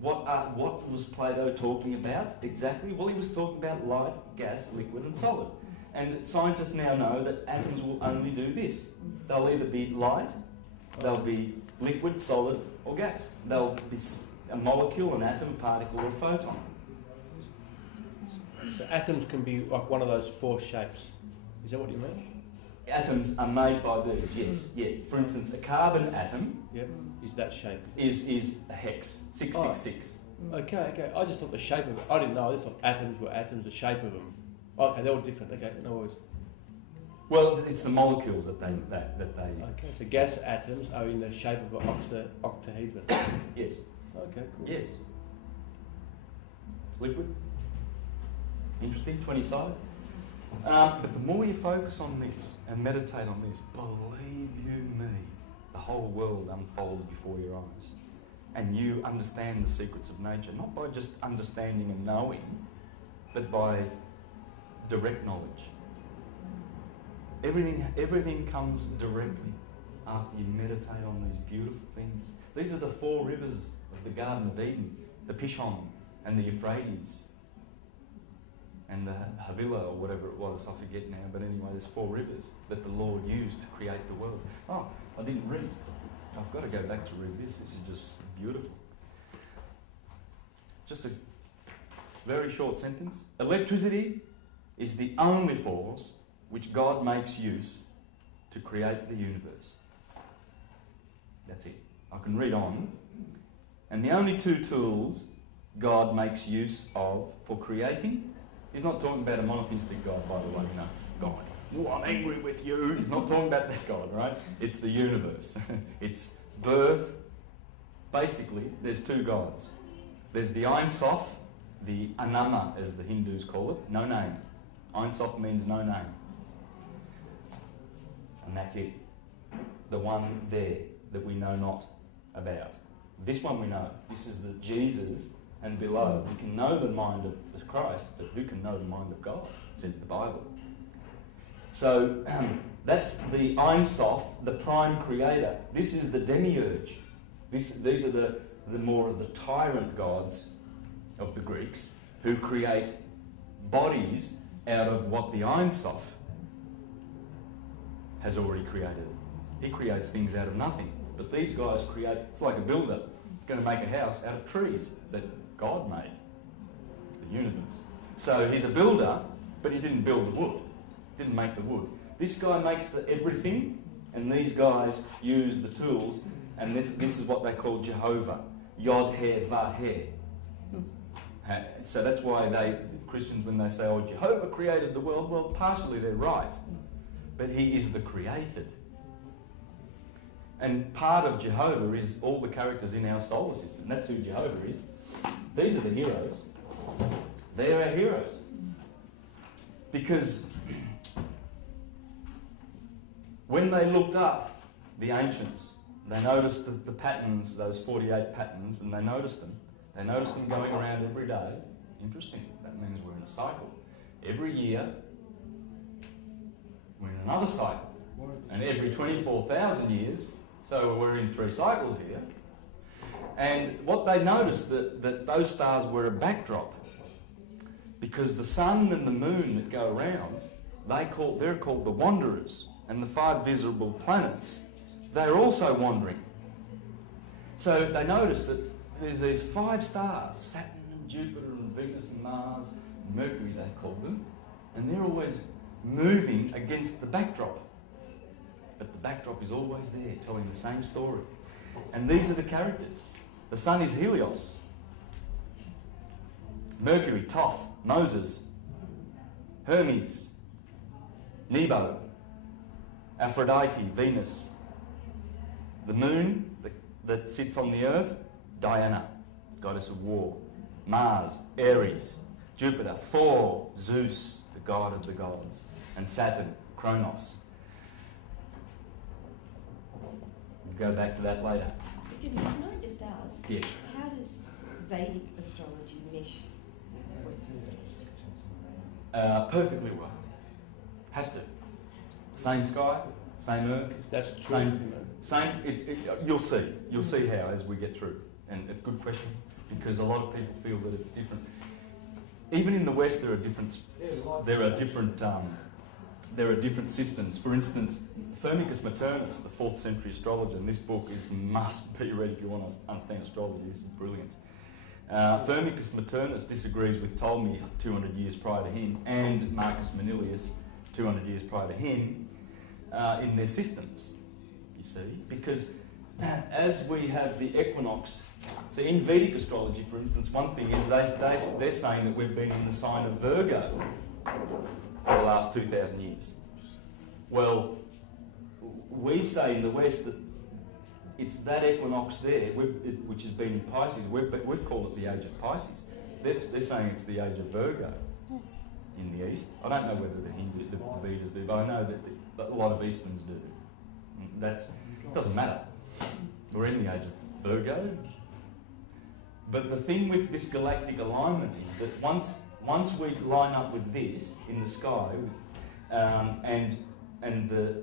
What was Plato talking about exactly? Well, he was talking about light, gas, liquid and solid. And scientists now know that atoms will only do this. They'll either be light, they'll be liquid, solid or gas. They'll be a molecule, an atom, a particle or a photon. So atoms can be like one of those 4 shapes. Is that what you mean? Atoms are made by these, yes. Yeah. For instance, a carbon atom is that shape? Is a hex, 666. Okay. I just thought the shape of it. I didn't know. I just thought atoms were atoms, the shape of them. Okay, they're all different. Okay, no worries. Well, it's the molecules that they. Okay, so gas atoms are in the shape of an octahedron. Yes. Okay, cool. Yes. Liquid. Interesting, 20 sides. But the more you focus on this and meditate on this, believe you me, the whole world unfolds before your eyes. And you understand the secrets of nature, not by just understanding and knowing, but by direct knowledge. Everything comes directly after you meditate on these beautiful things. These are the 4 rivers of the Garden of Eden, the Pishon and the Euphrates. and the Havilah, or whatever it was, I forget now, but anyway, there's 4 rivers that the Lord used to create the world. Oh, I didn't read. I've got to go back to read this. This is just beautiful. Just a very short sentence. Electricity is the only force which God makes use to create the universe. That's it. I can read on. And the only 2 tools God makes use of for creating, he's not talking about a monotheistic God, by the way, no. God, oh, I'm angry with you. He's not talking about that God, right? It's the universe. It's birth. Basically, there's 2 gods. There's the Ein Sof, the Anama, as the Hindus call it, no name. Ein Sof means no name. And that's it. The one there that we know not about. This one we know. This is the Jesus, and below. We can know the mind of Christ, but who can know the mind of God, says the Bible. So that's the Ein Sof, the prime creator. This is the demiurge. These are the more of the tyrant gods of the Greeks, who create bodies out of what the Ein Sof has already created. He creates things out of nothing. But these guys create, it's like a builder. He's going to make a house out of trees that God made, the universe. So he's a builder, but he didn't build the wood. Didn't make the wood. This guy makes the everything, and these guys use the tools, and this is what they call Jehovah. Yod He Va He. So that's why Christians, when they say, oh, Jehovah created the world, well, partially they're right. But he is the created. And part of Jehovah is all the characters in our solar system. That's who Jehovah is. These are the heroes. They're our heroes. Because when they looked up, the ancients, they noticed the patterns, those 48 patterns, and they noticed them. They noticed them going around every day. Interesting. That means we're in a cycle. Every year, we're in another cycle. And every 24,000 years, so we're in 3 cycles here. And what they noticed, that those stars were a backdrop, because the sun and the moon that go around, they're called the wanderers, and the 5 visible planets, they're also wandering. So they noticed that there's these 5 stars, Saturn and Jupiter and Venus and Mars, and Mercury they called them, and they're always moving against the backdrop. But the backdrop is always there, telling the same story. And these are the characters. The sun is Helios. Mercury, Thoth, Moses, Hermes, Nebo, Aphrodite, Venus. The moon that sits on the earth, Diana, goddess of war. Mars, Ares. Jupiter, Thor, Zeus, the god of the gods. And Saturn, Kronos. We'll go back to that later. Excuse me, can I just ask, yes. How does Vedic astrology mesh with Western astrology? Perfectly well. Has to. Same sky, same earth. That's true. Same. You'll see how as we get through. And a good question, because a lot of people feel that it's different. Even in the West, there are different systems. For instance, Firmicus Maternus, the 4th century astrologer, and this book must be read if you want to understand astrology. This is brilliant. Firmicus Maternus disagrees with Ptolemy 200 years prior to him, and Marcus Manilius 200 years prior to him, in their systems, you see, because as we have the equinox, so in Vedic astrology, for instance, one thing is they're saying that we've been in the sign of Virgo for the last 2,000 years. Well, we say in the West that it's that equinox there, which has been in Pisces. We've called it the age of Pisces. They're saying it's the age of Virgo in the East. I don't know whether the Hindus, the Vedas do, but I know that a lot of Easterns do. Doesn't matter. We're in the age of Virgo. But the thing with this galactic alignment is that once we line up with this in the sky, and the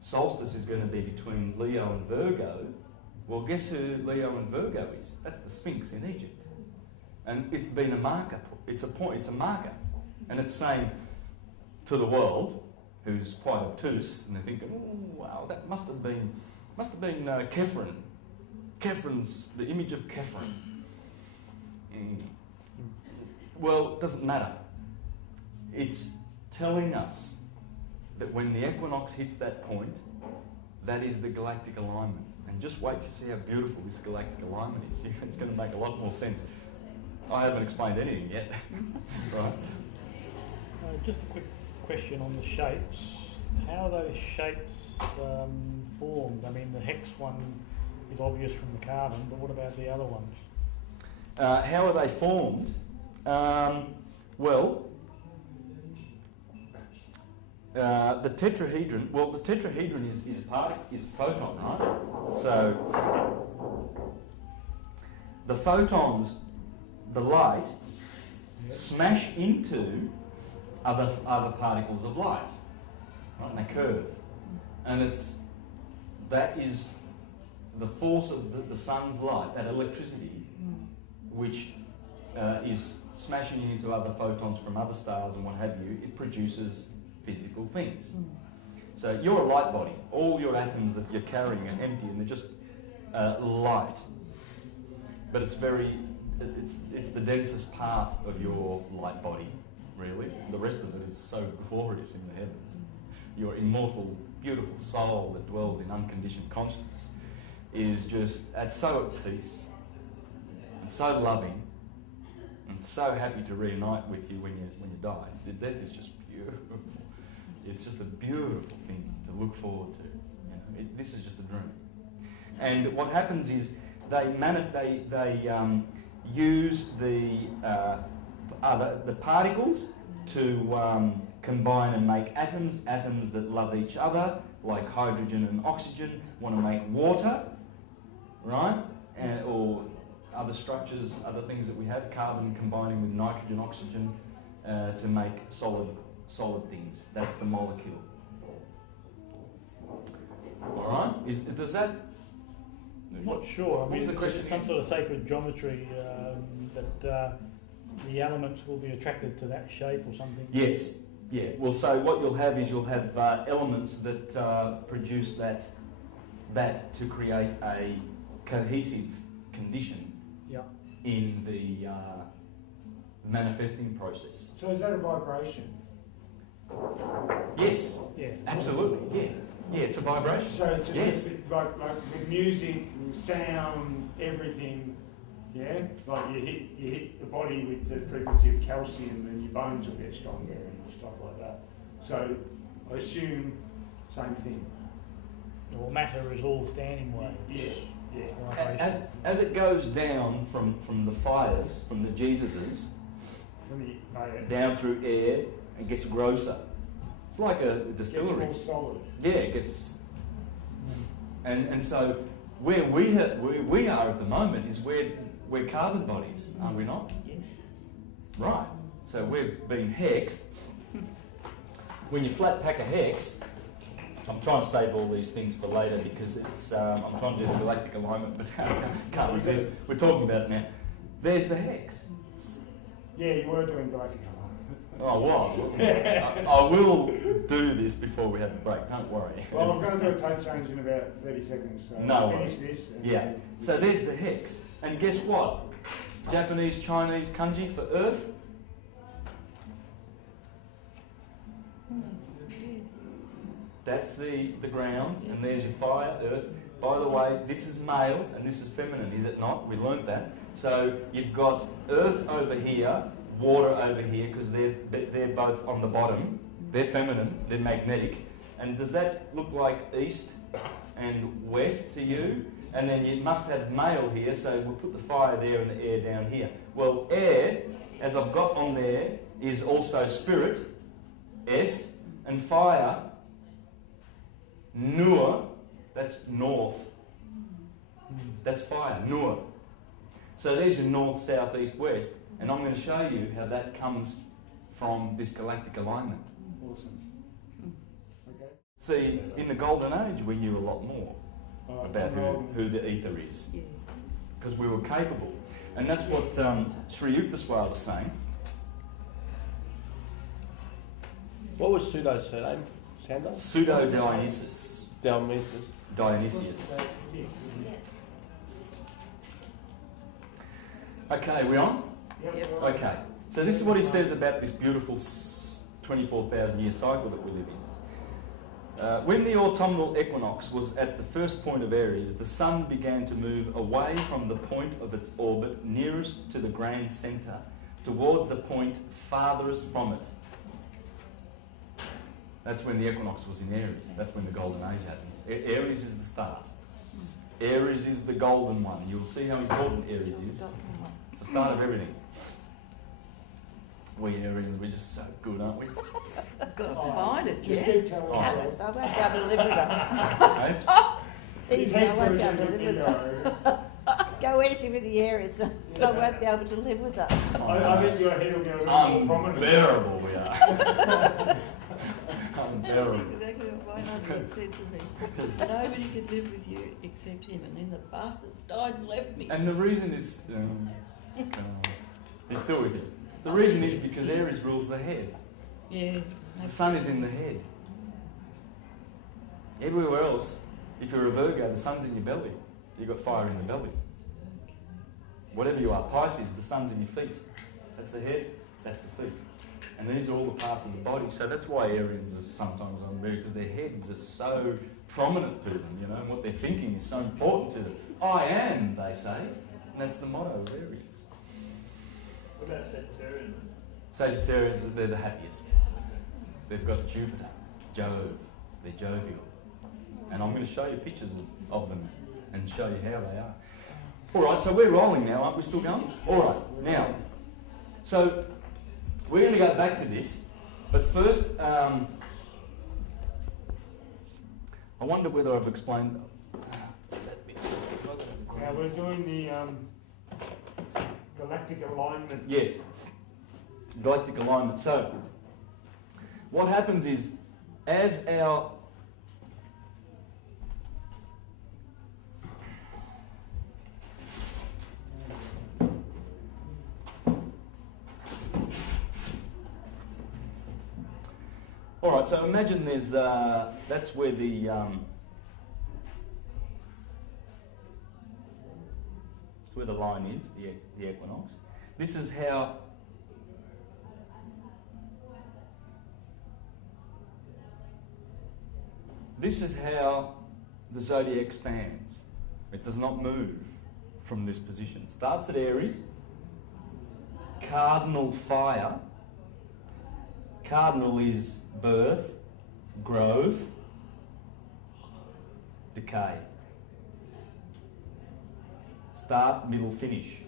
solstice is going to be between Leo and Virgo, well, guess who Leo and Virgo is? That's the Sphinx in Egypt. And it's been a marker. It's a point. It's a marker, and it's saying to the world, who's quite obtuse, and they're thinking, "Oh, wow, that must have been Kephren. Kephren's the image of Kephren." Well, it doesn't matter. It's telling us that when the equinox hits that point, that is the galactic alignment. And just wait to see how beautiful this galactic alignment is. It's going to make a lot more sense. I haven't explained anything yet. Right? Just a quick question on the shapes. How are those shapes formed? I mean, the hex one is obvious from the carbon, but what about the other ones? How are they formed? Well, the tetrahedron. Well, the tetrahedron is a photon, right? So the photons, the light, smash into other particles of light, right? And they curve, and that is the force of the sun's light, that electricity, which is smashing into other photons from other stars and what have you. It produces physical things. So you're a light body. All your atoms that you're carrying are empty, and they're just light. But it's the densest part of your light body, really. The rest of it is so glorious in the heavens. Your immortal, beautiful soul that dwells in unconditioned consciousness is just so at peace and so loving and so happy to reunite with you when you die. The death is just beautiful. It's just a beautiful thing to look forward to. You know, this is just a dream. And what happens is they use the particles to combine and make atoms that love each other, like hydrogen and oxygen, want to make water, right? Or other structures, other things that we have, carbon combining with nitrogen, oxygen, to make solid things. That's the molecule. All right? Does that? I'm not sure. I mean, the question? It's some sort of sacred geometry that the elements will be attracted to that shape or something. Yes. Yeah. Well, so what you'll have is elements that produce that to create a cohesive condition in the manifesting process. So is that a vibration? Yes. Yeah. Absolutely. Yeah. Yeah. It's a vibration. So it's yes. like with music, sound, everything. Yeah. Like you hit the body with the frequency of calcium, and your bones will get stronger and stuff like that. So I assume same thing. Or matter is all standing waves. Yeah. Yeah. As it goes down from the fires, from the Jesuses, down through air, it gets grosser. It's like a distillery. Gets more solid. Yeah, it gets. And so where we are at the moment is we're carbon bodies, are we not? Yes. Right. So we've been hexed. When you flat pack a hex, I'm trying to save all these things for later because it's I'm trying to do the galactic alignment, but can't resist. We're talking about it now. There's the hex. Yeah, you were doing galactic. Oh, wow. I will do this before we have the break, don't worry. Well, I'm going to do a tape change in about 30 seconds. So No I'll finish worries. this. Yeah. So there's the hex. And guess what? Japanese, Chinese kanji for earth. That's the ground, and there's your fire, earth. By the way, this is male and this is feminine, is it not? We learnt that. So you've got earth over here, water over here, because they're both on the bottom. They're feminine, they're magnetic. And does that look like east and west to you? And then you must have male here, so we'll put the fire there and the air down here. Well, air, as I've got on there, is also spirit, S, and fire, Nur, that's north. That's fire, Nur. So there's your north, south, east, west. And I'm going to show you how that comes from this galactic alignment. Awesome. Okay. See, in the golden age, we knew a lot more about who the ether is. Because we were capable. And that's what Sri Yukteswar was saying. What was Pseudo's surname? Sandor? Pseudo-Dionysus. Dionysius. Okay, we on? Yep. Okay. So this is what he says about this beautiful 24,000-year cycle that we live in. When the autumnal equinox was at the first point of Aries, the sun began to move away from the point of its orbit nearest to the grand centre, toward the point farthest from it. That's when the equinox was in Aries. That's when the golden age happens. Aries is the start. Aries is the golden one. You'll see how important Aries is. It's the start of everything. We Arians, we're just so good, aren't we? I've got to find it, Just yeah. keep telling us. Alice, I won't be able to live with her. Easy, I won't be able to live with her. Go easy with the areas, so I won't be able to live with her. I bet your head will go a bit more prominent. Unbearable we are. That's Unbearable. exactly what my husband said to me. Nobody could live with you except him, and then the bastard died and left me. And the reason is, he's still with you. The reason is because Aries rules the head. Yeah. The sun is in the head. Everywhere else, if you're a Virgo, the sun's in your belly. You've got fire in the belly. Whatever you are, Pisces, the sun's in your feet. That's the head, that's the feet. And these are all the parts of the body. So that's why Arians are sometimes unmarried, because their heads are so prominent to them, you know, and what they're thinking is so important to them. I am, they say. And that's the motto of Arians. What about Sagittarian? Sagittarians, they're the happiest. They've got Jupiter, Jove, they're jovial. And I'm going to show you pictures of them and show you how they are. All right, so we're rolling now, aren't we still going? All right, now, so we're going to go back to this, but first, I wonder whether I've explained that bit. Now we're doing the galactic alignment. Yes, galactic alignment. So, what happens is, as our all right, so imagine there's, that's where the, that's where the line is, the equinox. This is how, the zodiac stands. It does not move from this position. It starts at Aries, cardinal fire. Cardinal is birth, growth, decay. Start, middle, finish.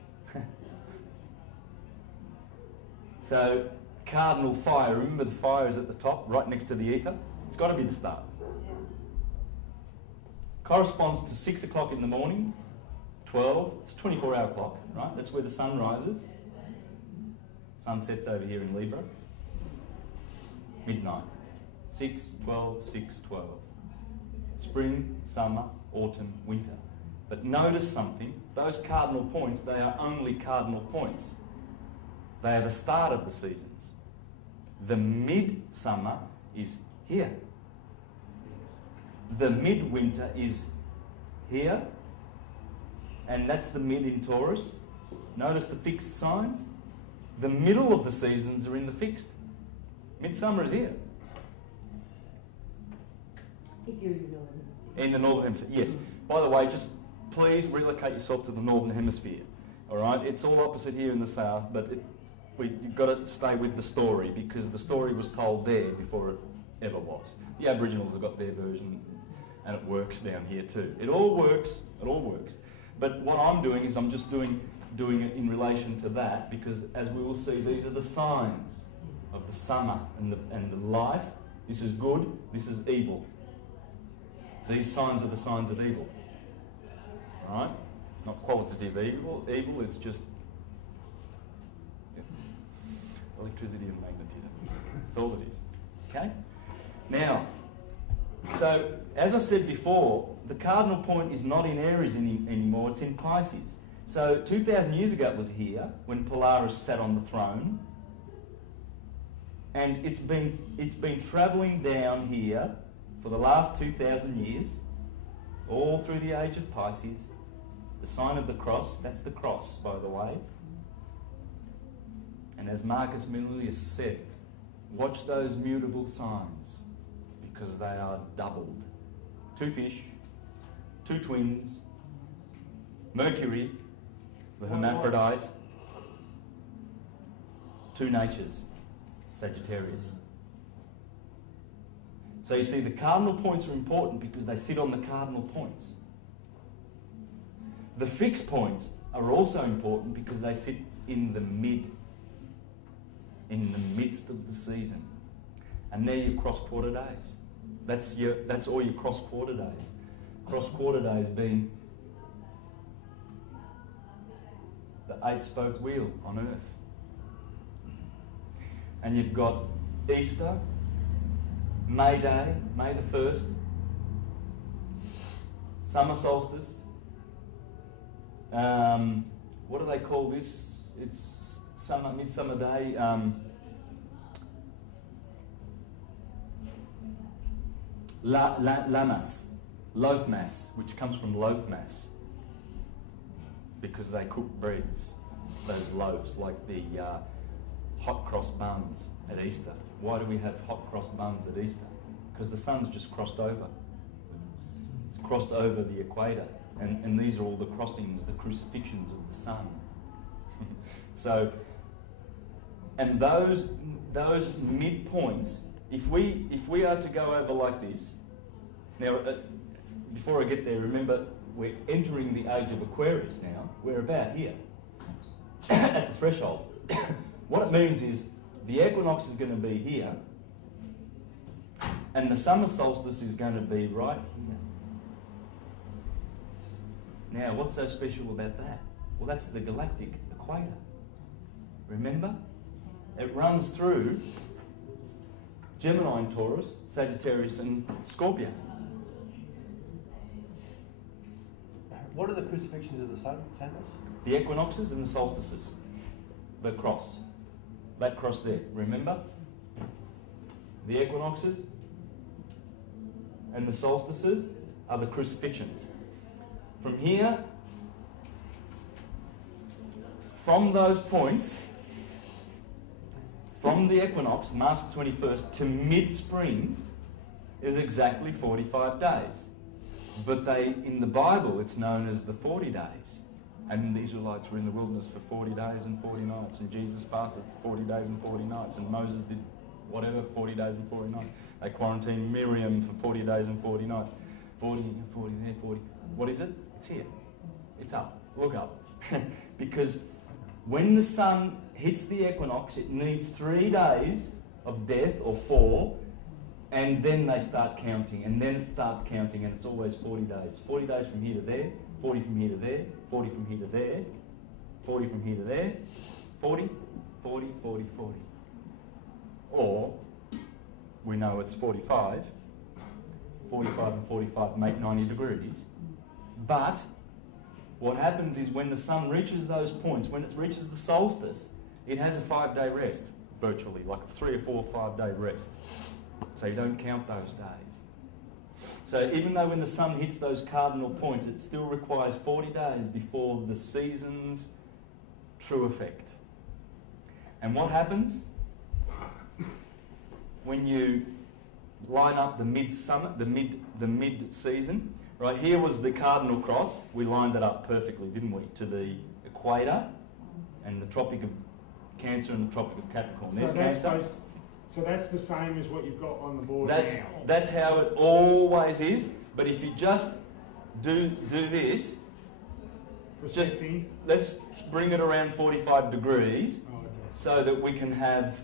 So, cardinal fire, remember the fire is at the top, right next to the ether? It's got to be the start. Corresponds to 6 o'clock in the morning, 12, it's a 24-hour clock, right? That's where the sun rises. Sun sets over here in Libra. Midnight. 6, 12, 6, 12. Spring, summer, autumn, winter. But notice something, those cardinal points, they are only cardinal points. They are the start of the seasons. The midsummer is here. The midwinter is here, and that's the mid in Taurus. Notice the fixed signs. The middle of the seasons are in the fixed. Midsummer is here. If you're in the In the Northern Hemisphere, yes. By the way, just please relocate yourself to the Northern Hemisphere. All right? It's all opposite here in the South, but you've got to stay with the story, because the story was told there before it ever was. The Aboriginals have got their version, and it works down here too. It all works. It all works. But what I'm doing is I'm just doing it in relation to that, because as we will see, these are the signs of the summer and the life. This is good, this is evil. These signs are the signs of evil. Right? Not qualitative evil, it's just electricity and magnetism. That's all it is. Okay? Now, so as I said before, the cardinal point is not in Aries anymore, it's in Pisces. So 2,000 years ago it was here, when Polaris sat on the throne, and it's been travelling down here for the last 2,000 years, all through the age of Pisces. The sign of the cross, that's the cross, by the way. And as Marcus Aurelius said, watch those mutable signs, because they are doubled. 2 fish, 2 twins, Mercury, the hermaphrodite, 2 natures, Sagittarius. So you see, the cardinal points are important because they sit on the cardinal points. The fixed points are also important because they sit in the midst of the season. And they're your cross-quarter days. That's all your cross-quarter days. Cross-quarter days being the 8-spoke wheel on Earth. And you've got Easter, May Day, May the 1st, summer solstice. What do they call this? It's midsummer day. Lamas, loaf mass, which comes from loaf mass, because they cook breads, those loaves, like the hot cross buns at Easter. Why do we have hot cross buns at Easter? Because the sun's just crossed over. It's crossed over the equator, and these are all the crossings, the crucifixions of the sun. So, and those midpoints, if we are to go over like this, now before I get there, remember we're entering the age of Aquarius now. We're about here at the threshold. What it means is the equinox is going to be here, and the summer solstice is going to be right here. Now, what's so special about that? Well, that's the galactic equator. Remember? It runs through Gemini and Taurus, Sagittarius and Scorpio. What are the crucifixions of the sun, Santos? The equinoxes and the solstices. The cross. That cross there, remember? The equinoxes and the solstices are the crucifixions. From here, from those points, from the equinox, March 21st, to mid-spring is exactly 45 days. But in the Bible, it's known as the 40 days. And the Israelites were in the wilderness for 40 days and 40 nights. And Jesus fasted for 40 days and 40 nights. And Moses did whatever, 40 days and 40 nights. They quarantined Miriam for 40 days and 40 nights. 40 and 40 there, 40. What is it? It's here. It's up. Look up. Because when the sun hits the equinox, it needs 3 days of death, or 4, and then they start counting, and then it starts counting, and it's always 40 days. 40 days from here to there, 40 from here to there, 40 from here to there, 40 from here to there, 40, 40, 40, 40. Or, we know it's 45. 45 and 45 make 90 degrees. But what happens is when the sun reaches those points, when it reaches the solstice, it has a 5-day rest, virtually, like a 3 or 4 or 5-day rest. So you don't count those days. So even though when the sun hits those cardinal points, it still requires 40 days before the season's true effect. And what happens when you line up the mid-summer, the mid-season? Right, here was the cardinal cross. We lined it up perfectly, didn't we, to the equator and the Tropic of Cancer and the Tropic of Capricorn. There's Cancer. So that's the same as what you've got on the board now. That's how it always is. But if you just do this, let's bring it around 45 degrees, so that we can have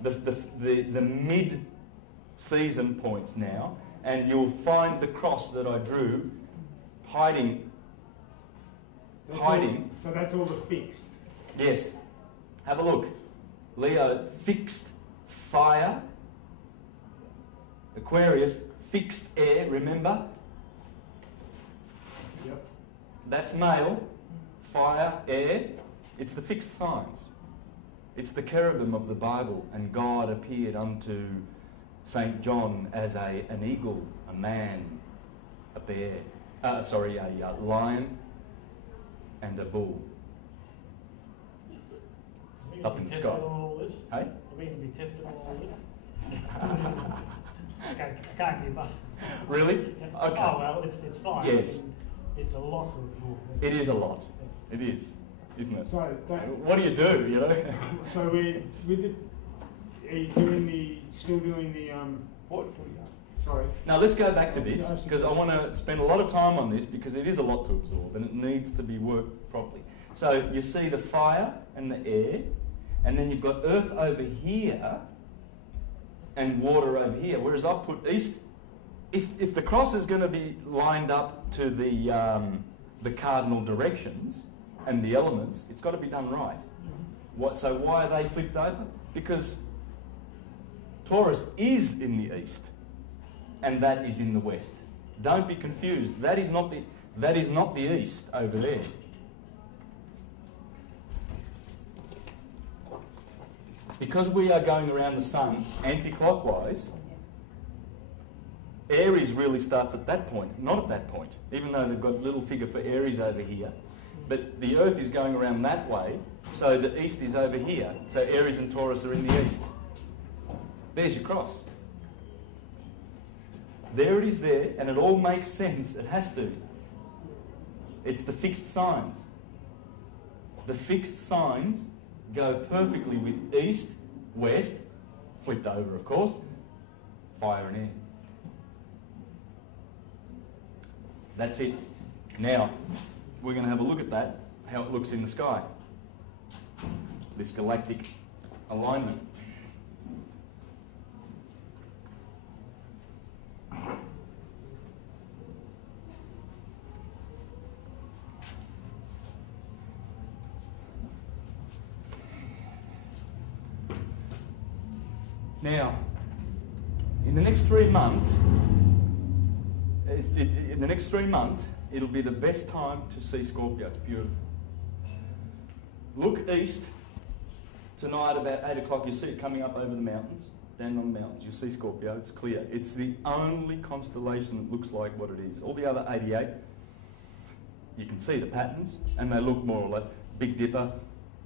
the mid-season points now. And you'll find the cross that I drew hiding. So that's all the fixed? Yes. Have a look. Leo, fixed fire. Aquarius, fixed air, remember? Yep. That's male. fire, air, it's the fixed signs. It's the cherubim of the Bible, and God appeared unto St. John as an eagle, a man, a bear, a lion and a bull. Up in the sky. Hey? Are we going to be tested on all this? Okay, I can't give up. Really? Okay. Okay. Oh well, it's fine. Yes. It's a lot of It is a lot. It is, isn't it? So What do you do, you know? So are you doing still doing the What? sorry. Now let's go back to this, because I want to spend a lot of time on this, because it is a lot to absorb and it needs to be worked properly. So you see the fire and the air, and then you've got earth over here and water over here, whereas I've put east. If the cross is going to be lined up to the cardinal directions and the elements, it's got to be done right. So why are they flipped over? Because Taurus is in the east, and that is in the west. Don't be confused. That is not the east over there. Because we are going around the sun anti-clockwise, Aries really starts at that point, not at that point, even though they've got a little figure for Aries over here. But the Earth is going around that way, so the east is over here. So Aries and Taurus are in the east. There's your cross. There it is there, and it all makes sense. It has to. It's the fixed signs. The fixed signs go perfectly with east, west, flipped over of course, fire and air. That's it. Now, we're going to have a look at that, how it looks in the sky. This galactic alignment. Now, in the next 3 months, it'll be the best time to see Scorpio. It's beautiful. Look east tonight about 8 o'clock. You see it coming up over the mountains, down on the mountains. You see Scorpio. It's clear. It's the only constellation that looks like what it is. All the other 88, you can see the patterns, and they look more or less. Big Dipper,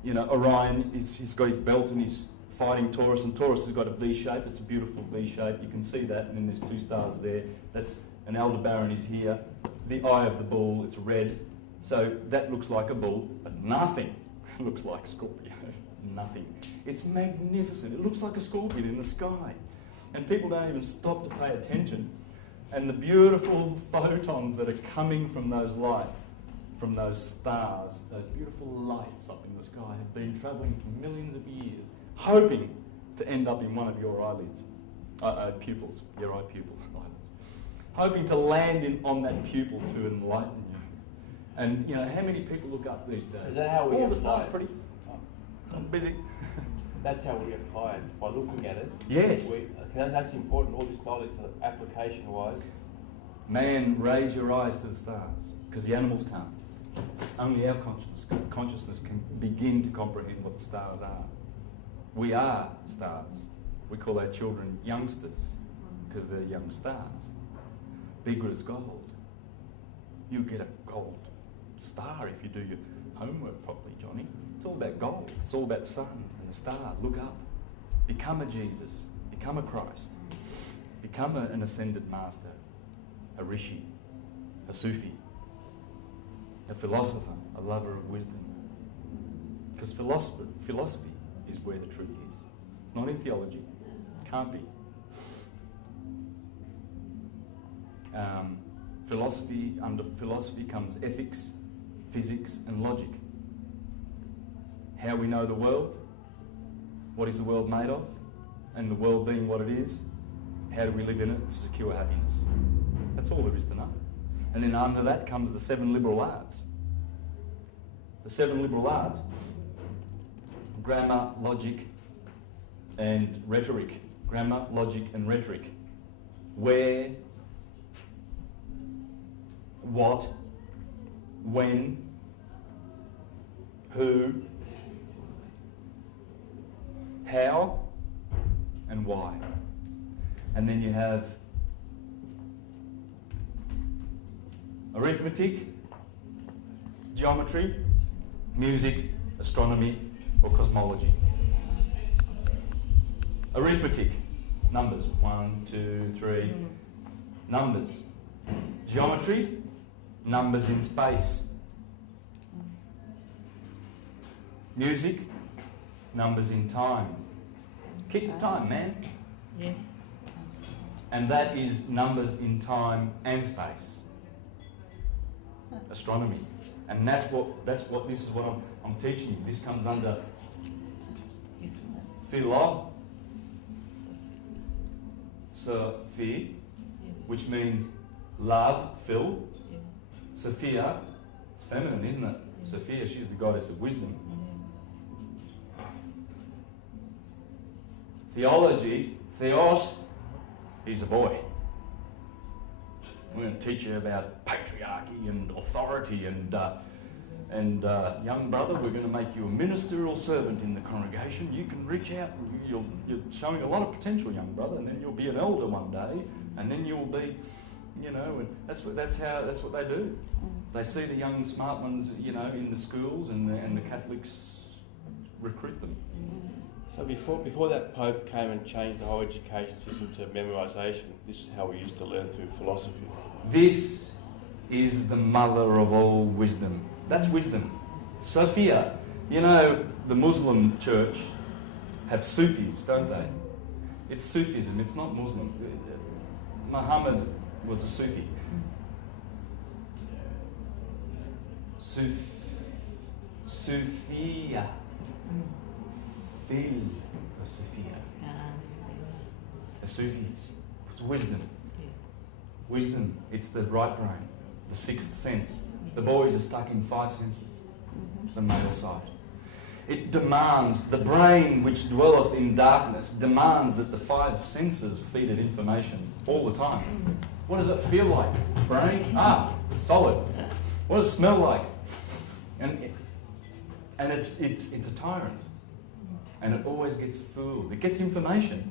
you know, Orion, he's got his belt and he's fighting Taurus, and Taurus has got a V shape. It's a beautiful V shape. You can see that, and then there's 2 stars there. That's an Aldebaran is here. The eye of the bull, it's red. So that looks like a bull, but nothing looks like Scorpio. Nothing. It's magnificent. It looks like a scorpion in the sky. And people don't even stop to pay attention. And the beautiful photons that are coming from those light, from those stars, those beautiful lights up in the sky have been travelling for millions of years, hoping to end up in one of your eyelids, pupils, your eye pupil, eyelids. Hoping to land on that pupil to enlighten you. And you know, how many people look up these days? So is that how we all get the stuff fired? pretty busy. That's how we get fired, by looking at it. Yes. That's important, all this knowledge, application-wise. Man, raise your eyes to the stars, because the animals can't. Only our consciousness can begin to comprehend what the stars are. We are stars. We call our children youngsters, because they're young stars. Bigger as gold. You get a gold star if you do your homework properly, Johnny. It's all about gold. It's all about the sun and the star. Look up. Become a Jesus. Become a Christ. Become an ascended master, a rishi, a Sufi, a philosopher, a lover of wisdom. Because philosophy is where the truth is. It's not in theology. It can't be. Under philosophy comes ethics, physics and logic. How we know the world, what is the world made of, and the world being what it is, how do we live in it to secure happiness? That's all there is to know. And then under that comes the 7 liberal arts. The 7 liberal arts, grammar, logic and rhetoric. Grammar, logic and rhetoric. Where, what, when, who, how, and why. And then you have arithmetic, geometry, music, astronomy, or cosmology. Arithmetic, numbers, 1, 2, 3, numbers. Geometry, numbers in space. Music, numbers in time. Keep the time, man. Yeah. And that is numbers in time and space. Astronomy. And this is what I'm teaching you. This comes under philosophy, which means love, Phil. Sophia, it's feminine, isn't it? Sophia, she's the goddess of wisdom. Theology, theos, he's a boy. We're going to teach you about patriarchy and authority and young brother, we're going to make you a ministerial servant in the congregation. You can reach out and you're showing a lot of potential, young brother, and then you'll be an elder one day, and then you'll be, you know, and that's what they do. They see the young smart ones, you know, in the schools, and the Catholics recruit them. So before that Pope came and changed the whole education system to memorisation, this is how we used to learn through philosophy. This is the mother of all wisdom. That's wisdom. Sophia, you know, the Muslim church have Sufis, don't they? It's Sufism, it's not Muslim. Muhammad was a Sufi. Sophia. Philosophia. The Sufis. It's wisdom. Wisdom. It's the right brain, the sixth sense. The boys are stuck in 5 senses, the male side. It demands, the brain which dwelleth in darkness, demands that the 5 senses feed it information all the time. What does it feel like? Brain? Solid. What does it smell like? And it's a tyrant. And it always gets fooled. It gets information.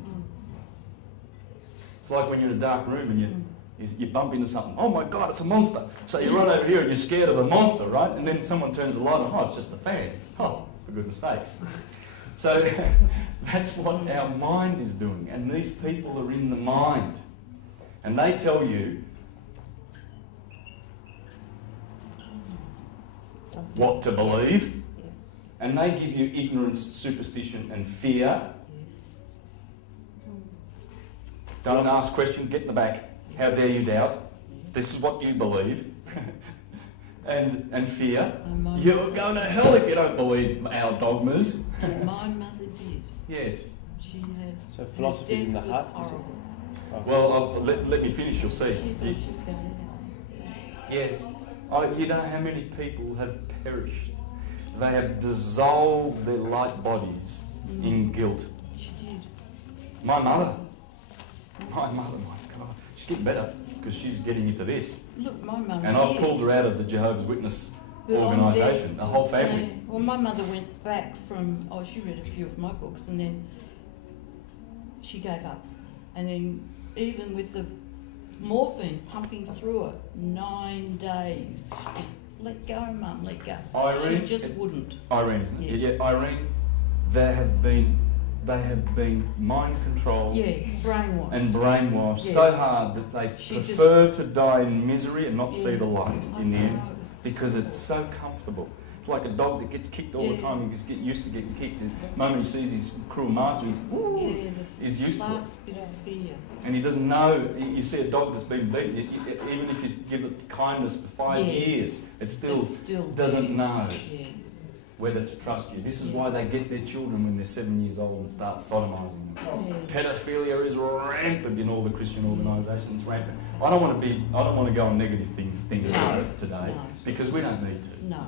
It's like when you're in a dark room and you bump into something. Oh my God, it's a monster. So you run over here and you're scared of a monster, right? And then someone turns the light on. Oh, it's just a fan. Oh, for goodness sakes. So that's what our mind is doing. And these people are in the mind. And they tell you what to believe. And they give you ignorance, superstition and fear. Don't ask questions, get in the back. How dare you doubt? This is what you believe. and fear. You're going to hell if you don't believe our dogmas. And my mother did. Yes. She had. So philosophy in the heart. Well, let me finish, you'll see. She thought she was going to die. Yes. You know how many people have perished? They have dissolved their light bodies in guilt. She did. My mother, my God, she's getting better because she's getting into this. Look, my mum. And I've pulled her out of the Jehovah's Witness organisation, the whole family. Well, my mother went back from, she read a few of my books and then she gave up. And then even with the morphine pumping through her, 9 days. Let go, Mum, let go. Irene, she just wouldn't. Irene, isn't it? Yes. Yeah, Irene, they have been mind controlled. Yeah, brainwashed. And brainwashed so hard that they prefer to die in misery and not see the light in the end because it's so comfortable. It's like a dog that gets kicked all the time. He just gets used to getting kicked. The moment he sees his cruel master, he's used to it. Last bit of fear. And he doesn't know. You see a dog that's been beaten, even if you give it kindness for 5 years, it still doesn't know whether to trust you. This is why they get their children when they're 7 years old and start sodomising them. Pedophilia is rampant in all the Christian organisations. Rampant. I don't want to go on negative things about it today because we don't need to. No.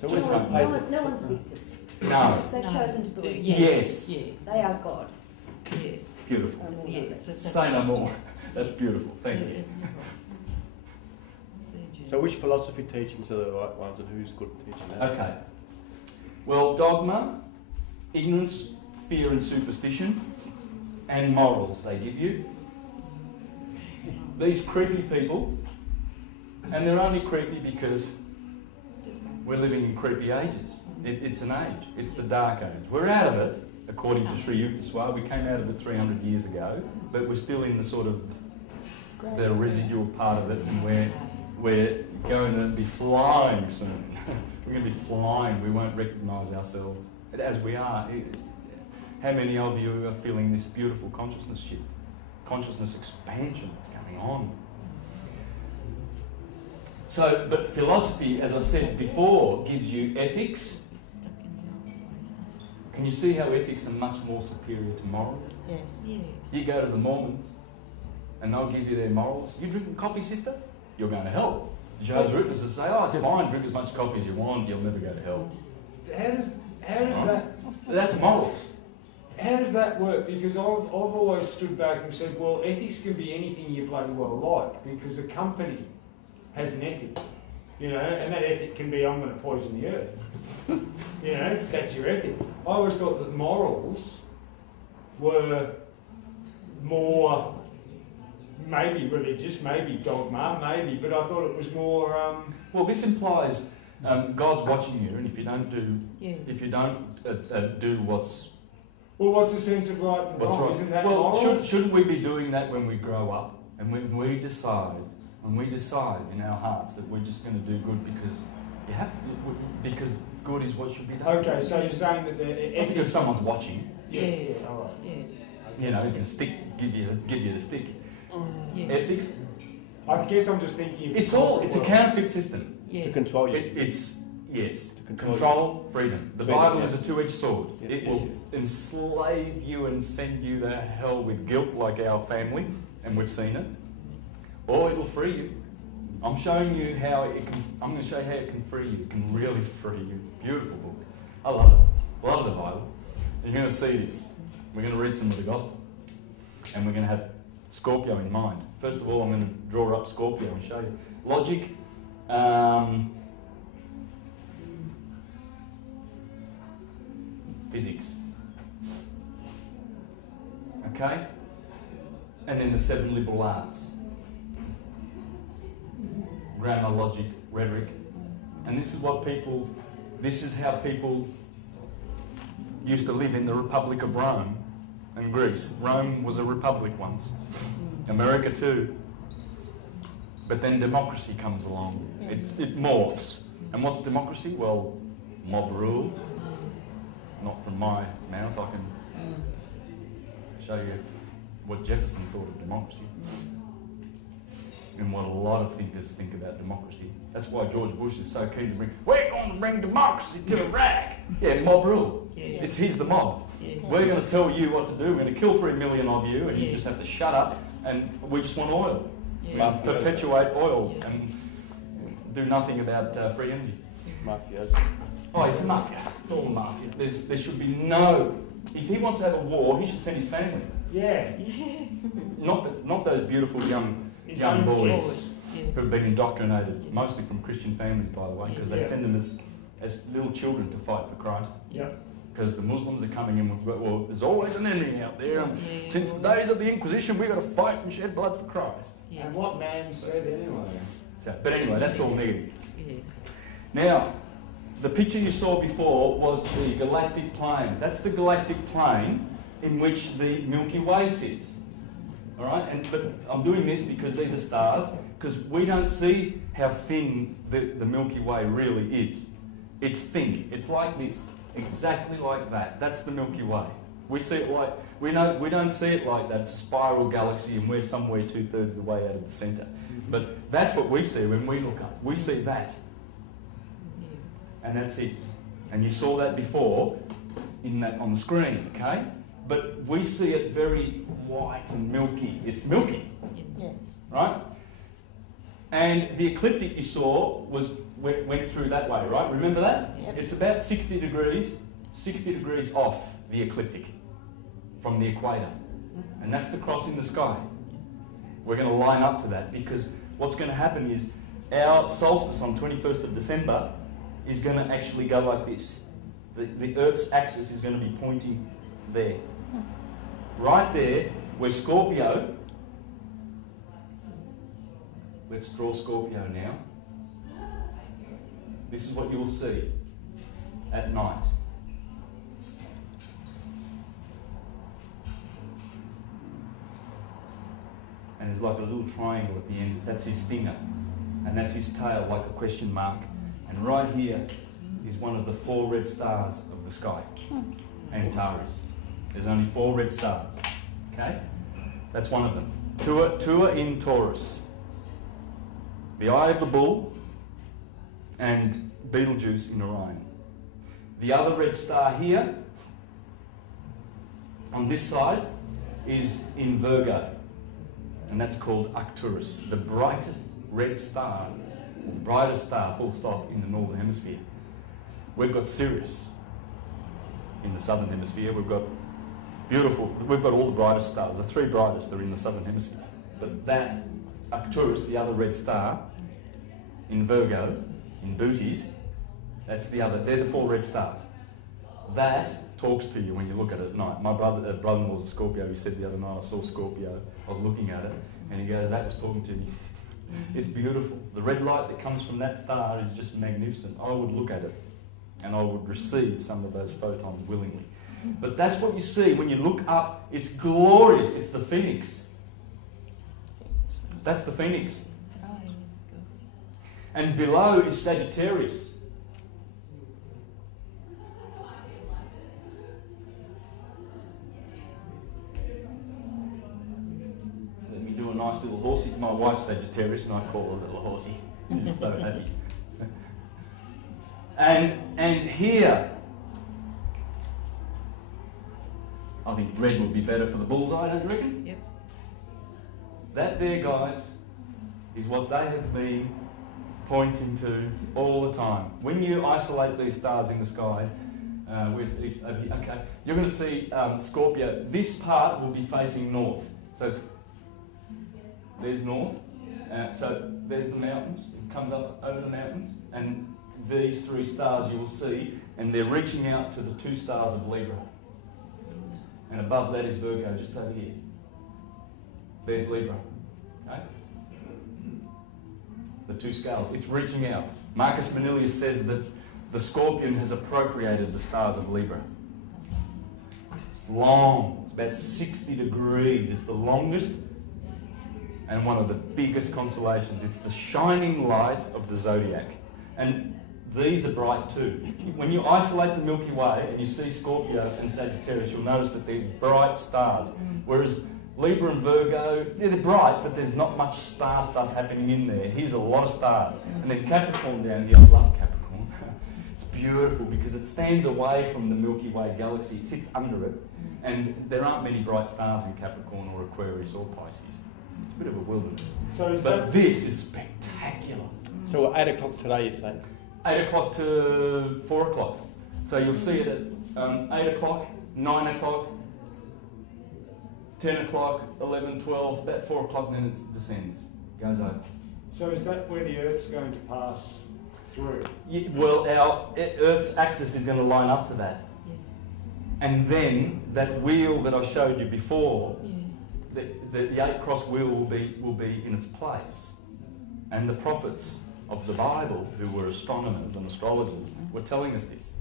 So no one's victim. No. They've chosen to believe. Yes. They are God. Yes. Beautiful. Yes. Say no more. That's beautiful. Thank you. So which philosophy teachings are the right ones and who's good at teaching that? Okay. Well, dogma, ignorance, fear and superstition, and morals they give you. These creepy people, and they're only creepy because we're living in creepy ages. It's an age. It's the dark age. We're out of it, according to Sri Yukteswar. We came out of it 300 years ago, but we're still in the sort of the residual part of it, and we're going to be flying soon. We're going to be flying. We won't recognise ourselves as we are. How many of you are feeling this beautiful consciousness shift, consciousness expansion that's going on? So, but philosophy, as I said before, gives you ethics. Can you see how ethics are much more superior to morals? Yes. Yeah. You go to the Mormons, and they'll give you their morals. You drinking coffee, sister? You're going to hell. Jehovah's Witnesses say, oh, it's fine, drink as much coffee as you want, you'll never go to hell. So how does that... That's morals. How does that work? Because I've always stood back and said, well, ethics can be anything you bloody well like, because a company has an ethic, you know, and that ethic can be, I'm going to poison the earth. You know, that's your ethic. I always thought that morals were more, maybe religious, maybe dogma, maybe, but I thought it was more... Well, this implies God's watching you, and if you don't do what's... Well, what's the sense of right and wrong? Right. Isn't that well, moral? shouldn't we be doing that when we grow up, and when we decide in our hearts that we're just going to do good because you have to, because good is what should be done. Okay, so you're saying that the ethics... Because someone's watching. Yeah, all right. Yeah. You know, he's going to give you the stick. Yeah. Ethics. I guess I'm just thinking... It's a counterfeit system. Yeah. To control you. It's To control, freedom. The Freedom, Bible yes. is a two-edged sword. Yes. It will enslave you and send you to hell with guilt, like our family, and we've seen it. Or it'll free you. I'm showing you how it can. I'm going to show you how it can free you. It can really free you. It's a beautiful book. I love it. Love the Bible. And you're going to see this. We're going to read some of the Gospel, and we're going to have Scorpio in mind. First of all, I'm going to draw up Scorpio and show you logic. Physics. Okay? And then the 7 liberal arts. Grammar, logic, rhetoric. And this is how people used to live in the Republic of Rome and Greece. Rome was a republic once. America too. But then democracy comes along. It morphs. And what's democracy? Well, mob rule. Not from my mouth. I can show you what Jefferson thought of democracy and what a lot of thinkers think about democracy. That's why George Bush is so keen to we're going to bring democracy to Iraq. Yeah, mob rule. Yeah. It's he's the mob. Yeah. We're going to tell you what to do. We're going to kill 3 million of you, and you just have to shut up, and we just want oil. Yeah. We perpetuate oil and do nothing about free energy. Mafioso. Oh, it's a mafia. It's all a mafia. There should be no... If he wants to have a war, he should send his family. Yeah. Not those beautiful young boys who've been indoctrinated, mostly from Christian families, by the way, because they send them as little children to fight for Christ. Yep. Because the Muslims are coming in with, well, there's always an enemy out there. And since the days of the Inquisition, we've got to fight and shed blood for Christ. Yeah. And what man said anyway? So, but anyway, that's all negative. Yes. Now, the picture you saw before was the galactic plane. That's the galactic plane in which the Milky Way sits. All right, but I'm doing this because these are stars, because we don't see how thin the Milky Way really is. It's thin. It's like this, exactly like that. That's the Milky Way. We see it like we don't see it like that. It's a spiral galaxy, and we're somewhere 2/3 of the way out of the centre. But that's what we see when we look up. We see that. And that's it. And you saw that before on the screen, okay? But we see it very white and milky. It's milky, Yes. right? And the ecliptic you saw went through that way, right? Remember that? Yep. It's about 60 degrees off the ecliptic from the equator. And that's the cross in the sky. We're going to line up to that, because what's going to happen is our solstice on 21st of December is going to actually go like this. the Earth's axis is going to be pointing there. Right there, where Scorpio, let's draw Scorpio now. This is what you will see at night. And there's like a little triangle at the end. That's his stinger. And that's his tail, like a question mark. And right here is one of the 4 red stars of the sky. Antares. There's only 4 red stars. Okay? That's one of them. Tua in Taurus. The eye of the bull and Betelgeuse in Orion. The other red star here, on this side, is in Virgo. And that's called Arcturus, the brightest red star, or brightest star, full stop, in the northern hemisphere. We've got Sirius in the southern hemisphere. We've got all the brightest stars. The 3 brightest are in the southern hemisphere. But that Arcturus, the other red star, in Virgo, in Bootes, that's the other. They're the 4 red stars. That talks to you when you look at it at night. My brother-in-law's a Scorpio. He said the other night, I saw Scorpio. I was looking at it, and he goes, that was talking to me. It's beautiful. The red light that comes from that star is just magnificent. I would look at it, and I would receive some of those photons willingly. But that's what you see when you look up. It's glorious. It's the Phoenix. That's the Phoenix. And below is Sagittarius. Let me do a nice little horsey. My wife's Sagittarius, and I call her a little horsey. She's so happy. And here, I think red would be better for the bullseye, don't you reckon? Yep. That there, guys, is what they have been pointing to all the time. When you isolate these stars in the sky, where's east? Okay, you're going to see Scorpio. This part will be facing north. So there's north. So there's the mountains. It comes up over the mountains, and these 3 stars you will see, and they're reaching out to the 2 stars of Libra. And above that is Virgo, just over here. There's Libra. Okay? The 2 scales. It's reaching out. Marcus Manilius says that the scorpion has appropriated the stars of Libra. It's long. It's about 60 degrees. It's the longest and one of the biggest constellations. It's the shining light of the zodiac. And these are bright too. When you isolate the Milky Way and you see Scorpio and Sagittarius, you'll notice that they're bright stars. Whereas Libra and Virgo, they're bright, but there's not much star stuff happening in there. Here's a lot of stars. And then Capricorn down here, I love Capricorn. It's beautiful because it stands away from the Milky Way galaxy. It sits under it. And there aren't many bright stars in Capricorn or Aquarius or Pisces. It's a bit of a wilderness. But this is spectacular. So 8 o'clock today, you say? 8 o'clock to 4 o'clock. So you'll see it at 8 o'clock, 9 o'clock, 10 o'clock, 11, 12, about 4 o'clock, then it descends, goes over. So is that where the Earth's going to pass through? Yeah, well, our Earth's axis is going to line up to that. Yeah. And then that wheel that I showed you before, yeah, the 8-cross wheel will be in its place. And the prophets of the Bible, who were astronomers and astrologers, were telling us this.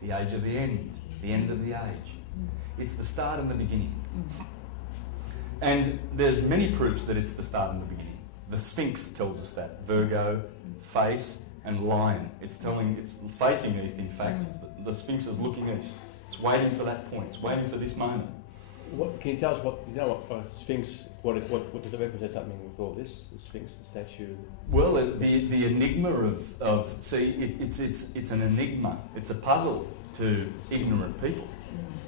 The age of the end of the age. It's the start and the beginning. And there's many proofs that it's the start and the beginning. The Sphinx tells us that. Virgo, face, and lion. It's facing east, in fact. The Sphinx is looking east. It's waiting for that point. It's waiting for this moment. Can you tell us what Sphinx, what does it represent something with all this? The Sphinx, the statue? Well, the enigma of it's an enigma. It's a puzzle to ignorant people,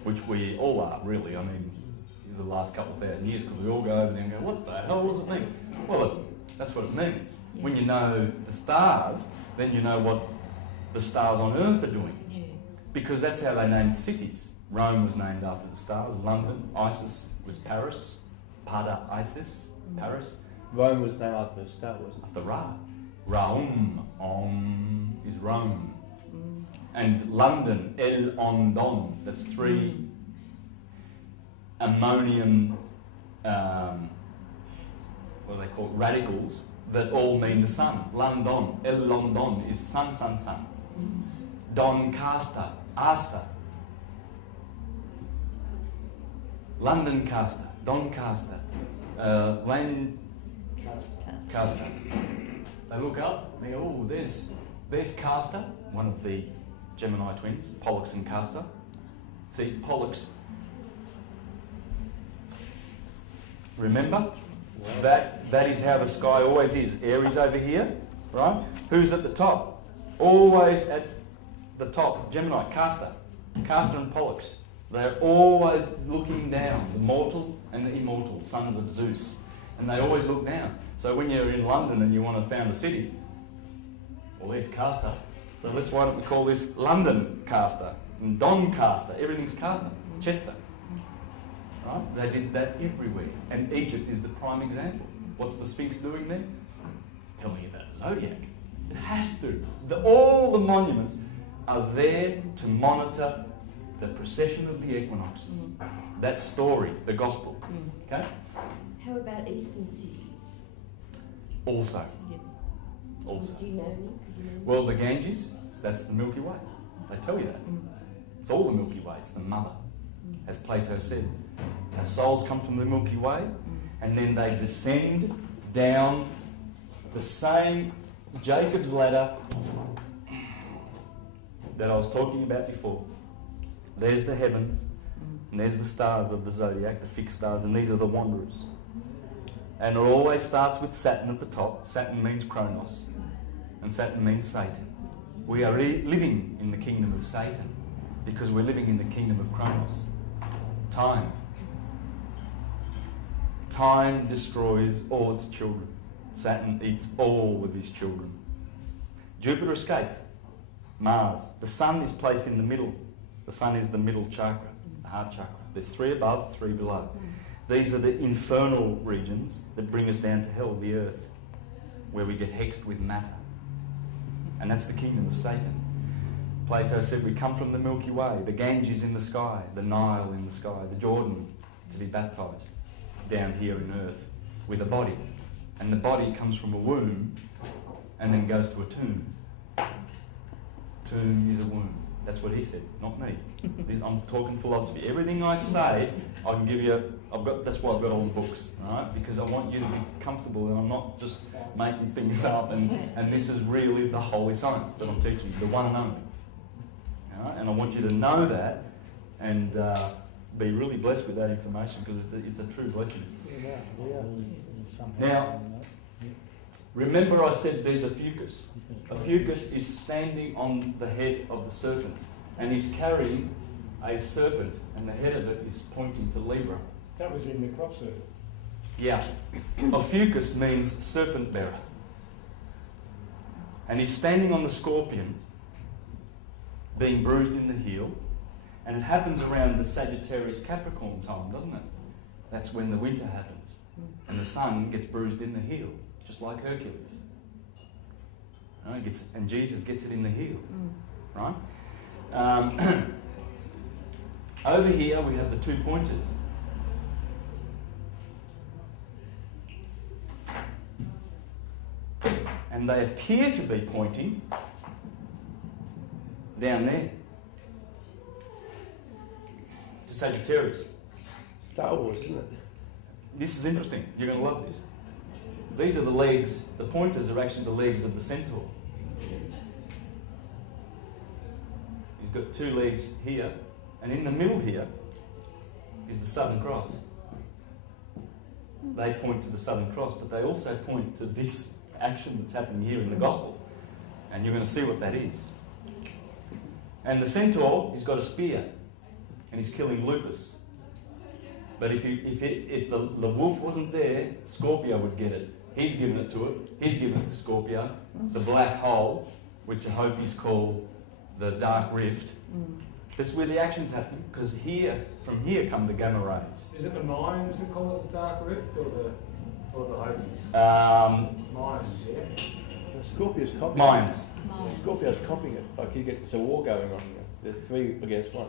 which we all are, really. I mean, the last couple of thousand years, because we all go over there and go, what the hell does it mean? Well, that's what it means. Yeah. When you know the stars, then you know what the stars on Earth are doing. Yeah. Because that's how they named cities. Rome was named after the stars. London, Isis was Paris. Pada, Isis, Paris. Rome was named after a star, wasn't it? After Ra. Raum, is Rome. And London, el-on-don, that's 3 ammonium, what do they call it, radicals that all mean the sun. London, el-London is sun, sun, sun. Doncaster, Asta. London Caster, Doncaster, Lancaster. They look up, they go, oh, there's Castor, one of the Gemini twins, Pollux and Castor. See, Pollux. Remember? That is how the sky always is. Aries over here, right? Who's at the top? Always at the top, Gemini, Castor and Pollux. They're always looking down, the mortal and the immortal, sons of Zeus. And they always look down. So when you're in London and you want to found a city, well, there's Castor. So why don't we call this London Castor and Doncaster? Everything's Castor, Chester. Right? They did that everywhere. And Egypt is the prime example. What's the Sphinx doing there? It's telling you about the zodiac. It has to. All the monuments are there to monitor the precession of the equinoxes. That story, the gospel. Okay? How about eastern cities? Also. Yeah. Also. Do you know any? Well, the Ganges, that's the Milky Way. They tell you that. It's all the Milky Way. It's the mother, as Plato said. Our souls come from the Milky Way, and then they descend down the same Jacob's ladder that I was talking about before. There's the heavens, and there's the stars of the zodiac, the fixed stars, and these are the wanderers. And it always starts with Saturn at the top. Saturn means Kronos, and Saturn means Satan. We are living in the kingdom of Satan because we're living in the kingdom of Kronos. Time. Time destroys all its children. Saturn eats all of his children. Jupiter escaped. Mars. The sun is placed in the middle. The sun is the middle chakra, the heart chakra. There's 3 above, 3 below. These are the infernal regions that bring us down to hell, the earth, where we get hexed with matter. And that's the kingdom of Satan. Plato said we come from the Milky Way, the Ganges in the sky, the Nile in the sky, the Jordan to be baptised down here in earth with a body. And the body comes from a womb and then goes to a tomb. Tomb is a womb. That's what he said, not me. I'm talking philosophy. Everything I say, I can give you. That's why I've got all the books, right? Because I want you to be comfortable, and I'm not just making things up. And this is really the holy science that I'm teaching, the one and only. Right? And I want you to know that, and be really blessed with that information because it's a true blessing. Now, remember I said there's a fucus. A fucus is standing on the head of the serpent, and he's carrying a serpent, and the head of it is pointing to Libra. That was in the crop circle. Yeah. A fucus means serpent bearer. And he's standing on the scorpion, being bruised in the heel, and it happens around the Sagittarius Capricorn time, doesn't it? That's when the winter happens, and the sun gets bruised in the heel, just like Hercules. Right? And Jesus gets it in the heel, right? Over here we have the 2 pointers. And they appear to be pointing down there to Sagittarius. Star Wars, isn't it? This is interesting. You're going to love this. These are the legs. The pointers are actually the legs of the centaur. He's got 2 legs here, and in the middle here is the Southern Cross. They point to the Southern Cross, but they also point to this action that's happening here in the Gospel. And you're going to see what that is. And the centaur, he's got a spear, and he's killing lupus. But if the wolf wasn't there, Scorpio would get it. He's given it to it. He's given it to Scorpio. The black hole, which I hope is called the dark rift. This is where the action's happening, because from here come the gamma rays. Is it the Mayans that call it the dark rift, or the Hopis? Mayans, yeah. Scorpius copy. Mayans. signs. Scorpio's copying it. Like it's a war going on here. There's 3 against 1.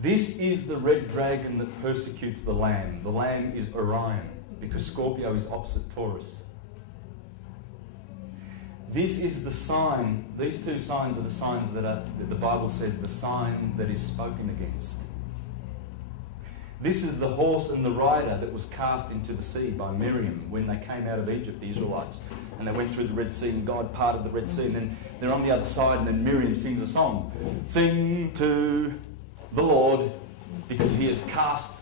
This is the red dragon that persecutes the Lamb. The Lamb is Orion, because Scorpio is opposite Taurus. This is the sign, these 2 signs are the signs that the Bible says the sign that is spoken against. This is the horse and the rider that was cast into the sea by Miriam when they came out of Egypt, the Israelites. And they went through the Red Sea and God parted the Red Sea, and then they're on the other side, and then Miriam sings a song. Sing to the Lord, because he has cast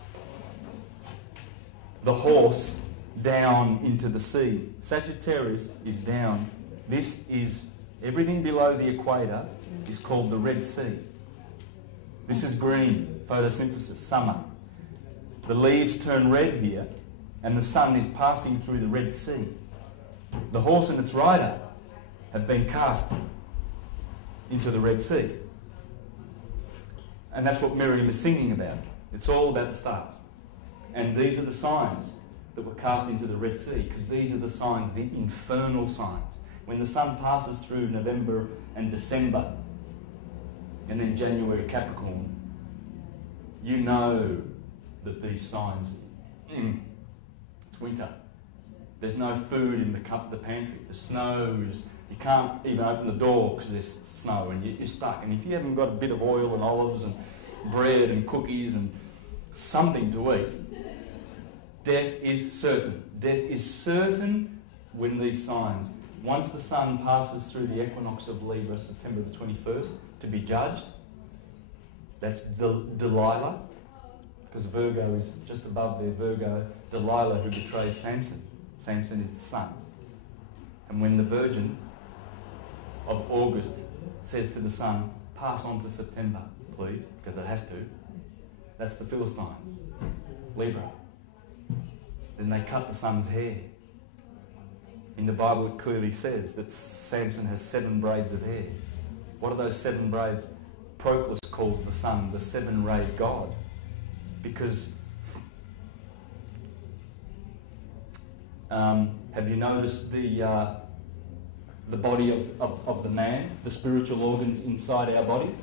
the horse down into the sea. Sagittarius is down. This is, everything below the equator is called the Red Sea. This is green, photosynthesis, summer. The leaves turn red here, and the sun is passing through the Red Sea. The horse and its rider have been cast into the Red Sea. And that's what Miriam is singing about. It's all about the stars. And these are the signs that were cast into the Red Sea, because these are the signs, the infernal signs. When the sun passes through November and December, and then January Capricorn, you know that these signs, it's winter. There's no food in the pantry. The snow is, you can't even open the door because there's snow and you're stuck. And if you haven't got a bit of oil and olives and bread and cookies and something to eat, death is certain. Death is certain when these signs, once the sun passes through the equinox of Libra, September the 21st, to be judged, that's Delilah, because Virgo is just above there, Virgo, Delilah who betrays Samson. Samson is the sun. And when the Virgin of August says to the sun, pass on to September, please, because it has to, that's the Philistines, Libra. Then they cut the sun's hair. In the Bible it clearly says that Samson has 7 braids of hair. What are those 7 braids? Proclus calls the sun the 7-rayed God, because have you noticed the body of the man, the spiritual organs inside our body,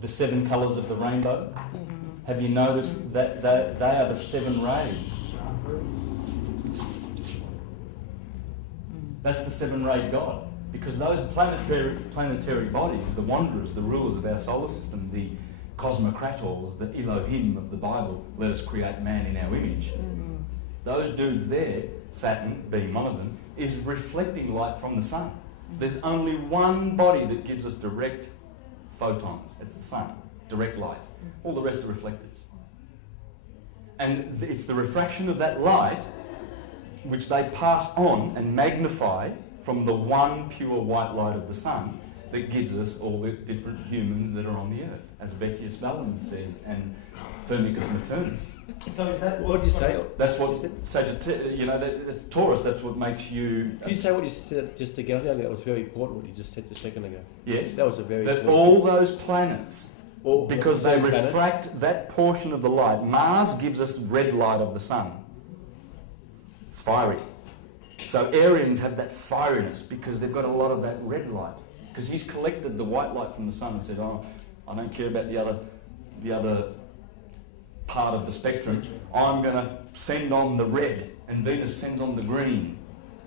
the 7 colours of the rainbow? Have you noticed that they are the 7 rays? That's the 7-rayed God, because those planetary bodies, the wanderers, the rulers of our solar system, the cosmocrators, the Elohim of the Bible, let us create man in our image. Those dudes there, Saturn being one of them, is reflecting light from the sun. There's only one body that gives us direct photons. It's the sun, direct light. All the rest are reflectors. And it's the refraction of that light which they pass on and magnify from the one pure white light of the sun that gives us all the different humans that are on the earth, as Vettius Valens says, and Firmicus Maternus. So is that What did you say? That's what Sagittarius, you know, that's Taurus. That's what makes you. Can you say what you said just again? I think that was very important. What you just said just a second ago. Yes, that was a very. That all those planets, because they planets? refract that portion of the light. Mars gives us red light of the sun. It's fiery. So Aryans have that fieriness because they've got a lot of that red light. Because he's collected the white light from the sun and said, "Oh, I don't care about the other part of the spectrum. I'm going to send on the red," and Venus sends on the green,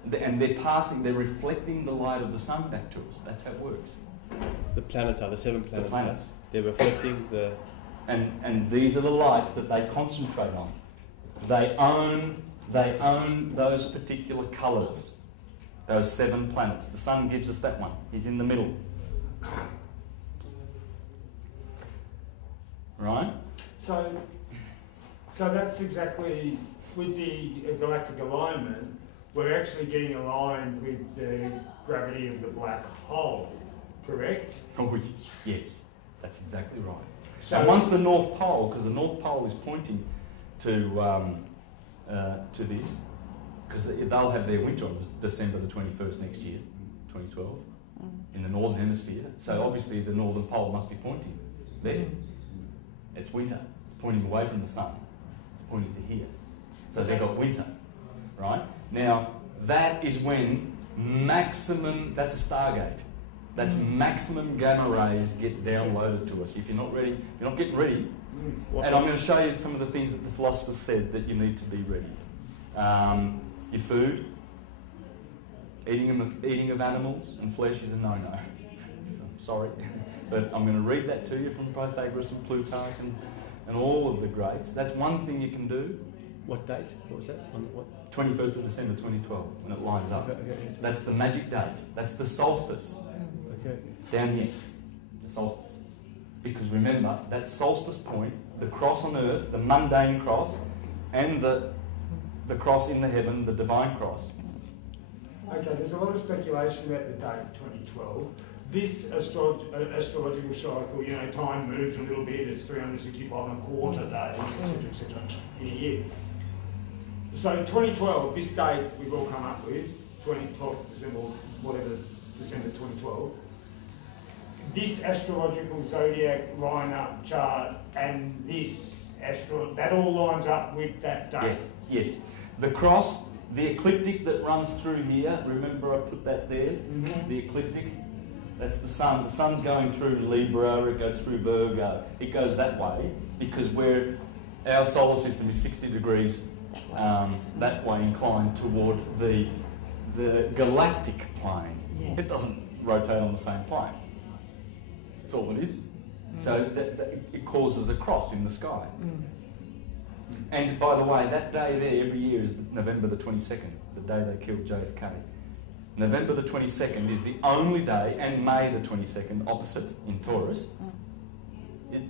and they're reflecting the light of the sun back to us. That's how it works. The planets are the 7 planets. The planets. They're reflecting the. And these are the lights that they concentrate on. They own those particular colours. Those 7 planets. The sun gives us that one. He's in the middle. Right? So that's exactly, with the galactic alignment, we're actually getting aligned with the gravity of the black hole, correct? Yes, that's exactly right. So and once the North Pole, because the North Pole is pointing to this, because they'll have their winter on December the 21st next year, 2012, in the Northern Hemisphere. So obviously the Northern Pole must be pointing there. It's winter. It's pointing away from the sun. It's pointing to here. So they've got winter, right? Now, that is when maximum, that's a stargate. That's maximum gamma rays get downloaded to us. If you're not ready, if you're not getting ready, and I'm going to show you some of the things that the philosophers said that you need to be ready. Your food, eating of animals and flesh is a no-no. Sorry, but I'm going to read that to you from Pythagoras and Plutarch and all of the greats. That's one thing you can do. What date? What was that? On what? 21st of December 2012, when it lines up. Okay. That's the magic date. That's the solstice. Okay. Down here, the solstice. Because remember, that solstice point, the cross on earth, the mundane cross, and the cross in the heaven, the divine cross. Okay, there's a lot of speculation about the date 2012. This astrological cycle, you know, time moves a little bit, it's 365 and a quarter days, etc., in a year. So 2012, this date we've all come up with, 12th December, whatever, December 2012, this astrological zodiac lineup chart and this that all lines up with that date. Yes, yes. The cross, the ecliptic that runs through here, remember I put that there? Mm-hmm. The ecliptic, that's the sun. The sun's going through Libra, it goes through Virgo. It goes that way because our solar system is 60 degrees that way inclined toward the galactic plane. Yes. It doesn't rotate on the same plane. That's all it is. So it causes a cross in the sky. And by the way, that day there every year is November the 22nd, the day they killed JFK. November the 22nd is the only day, and May the 22nd, opposite in Taurus,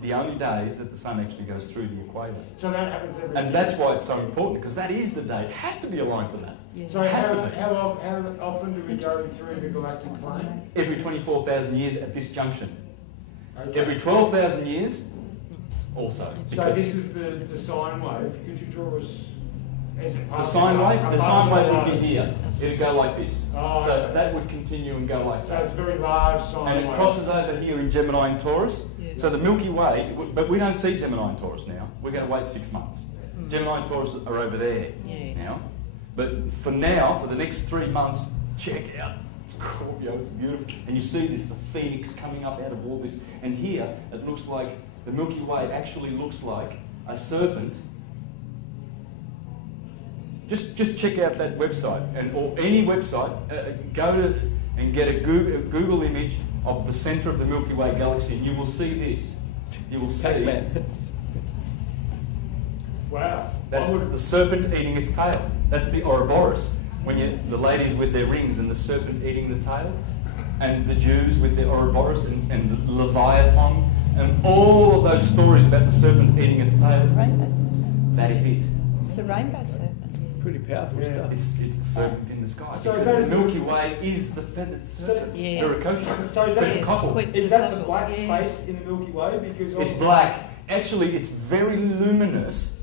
the only days that the sun actually goes through the equator. So that happens every year. And that's why it's so important, because that is the day. It has to be aligned to that. Yeah. So It has to be. how often do we go through the galactic plane? Every 24,000 years at this junction. Okay. Every 12,000 years, also. So Because this is the sine wave. Could you draw us as it the passes sine wave above would be here. It'd go like this. Oh, So okay. that would continue and go like So that. it's a very large sine And it wave. crosses over here in Gemini and Taurus. Yeah. So the Milky Way, but we don't see Gemini and Taurus now. We're going to wait 6 months. Gemini and Taurus are over there now. But for now, for the next 3 months, check out Scorpio, it's beautiful. And you see this, the phoenix coming up out of all this. And here, it looks like, the Milky Way actually looks like a serpent. Just check out that website, or any website, go to and get a Google image of the centre of the Milky Way galaxy, and you will see this. You will see Wow. that's the serpent eating its tail. That's the Ouroboros. When the ladies with their rings and the serpent eating the tail, and the Jews with their Ouroboros and the Leviathan, and all of those stories about the serpent eating its tail. It's a rainbow serpent. That is it. It's a rainbow serpent. Pretty powerful stuff. It's the serpent in the sky. So Because that's- the Milky Way is the feathered serpent. Yes. Viracocha. So is that, It's a couple. is that the black Yeah. space in the Milky Way? Because It's black. Actually, it's very luminous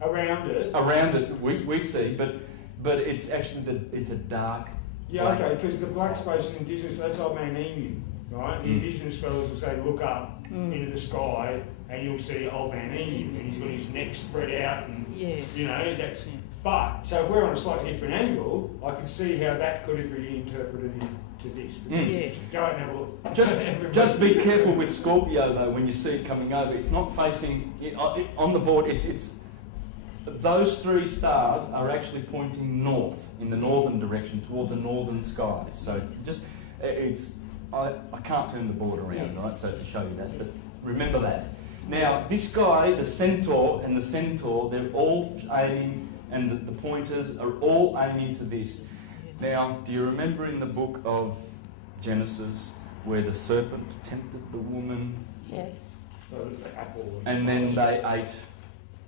around it. around it. We see, but it's actually it's a dark. Yeah, black. okay, because the black space in indigenous, that's old man Emu, right? The indigenous fellows will say, look up into the sky and you'll see old man Emu, and he's got his neck spread out, and you know, that's. But, so if we're on a slightly different angle, I can see how that could have been interpreted into this. Yeah. Go and have a look. Just be careful with Scorpio though when you see it coming over. It's not facing on the board. It's those three stars are actually pointing north in the northern direction toward the northern skies. So just I can't turn the board around, right? So to show you that, but remember that. Now this guy, the centaur and the centaur, they're all aiming. And the pointers are all aiming to this. Now, do you remember in the book of Genesis where the serpent tempted the woman? Yes. And then they ate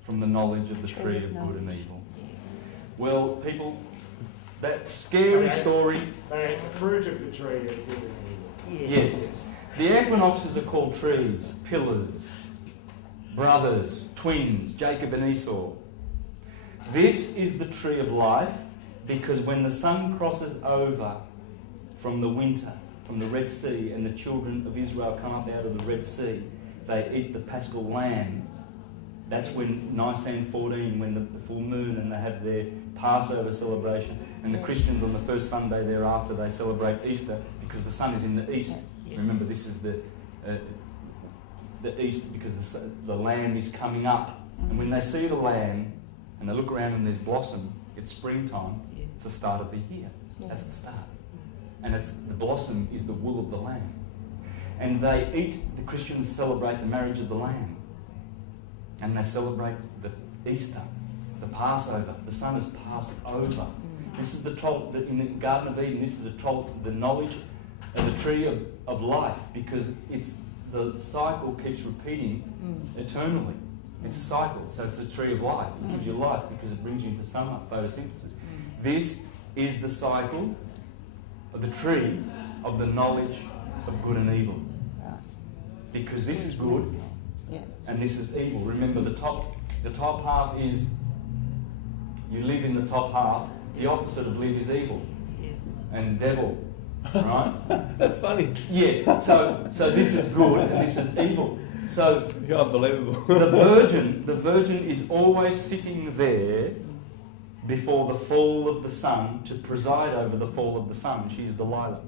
from the knowledge of the tree of good and evil. Yes. Well, people, that scary story. They ate the fruit of the tree of good and evil. Yes. The equinoxes are called trees, pillars, brothers, twins, Jacob and Esau. This is the tree of life, because when the sun crosses over from the winter, from the Red Sea, and the children of Israel come up out of the Red Sea, they eat the paschal lamb. That's when Nisan 14, when the full moon, and they have their Passover celebration, and the Christians on the first Sunday thereafter, they celebrate Easter because the sun is in the east. Yes. Remember, this is the east, because the lamb is coming up. And when they see the lamb and they look around and there's blossom, it's springtime, it's the start of the year. That's the start. And the blossom is the wool of the lamb. And the Christians celebrate the marriage of the lamb. And they celebrate the Easter, the Passover. The sun has passed over. This is in the Garden of Eden, this is the knowledge of the tree of life, because the cycle keeps repeating eternally. It's a cycle, so it's the tree of life. It gives you life because it brings you into summer, photosynthesis. This is the cycle of the tree of the knowledge of good and evil. Because this is good and this is evil. Remember, the top half is, you live in the top half. The opposite of live is evil and devil, right? That's funny. Yeah, so this is good and this is evil. So unbelievable. the virgin is always sitting there before the fall of the sun to preside over the fall of the sun. She is Delilah.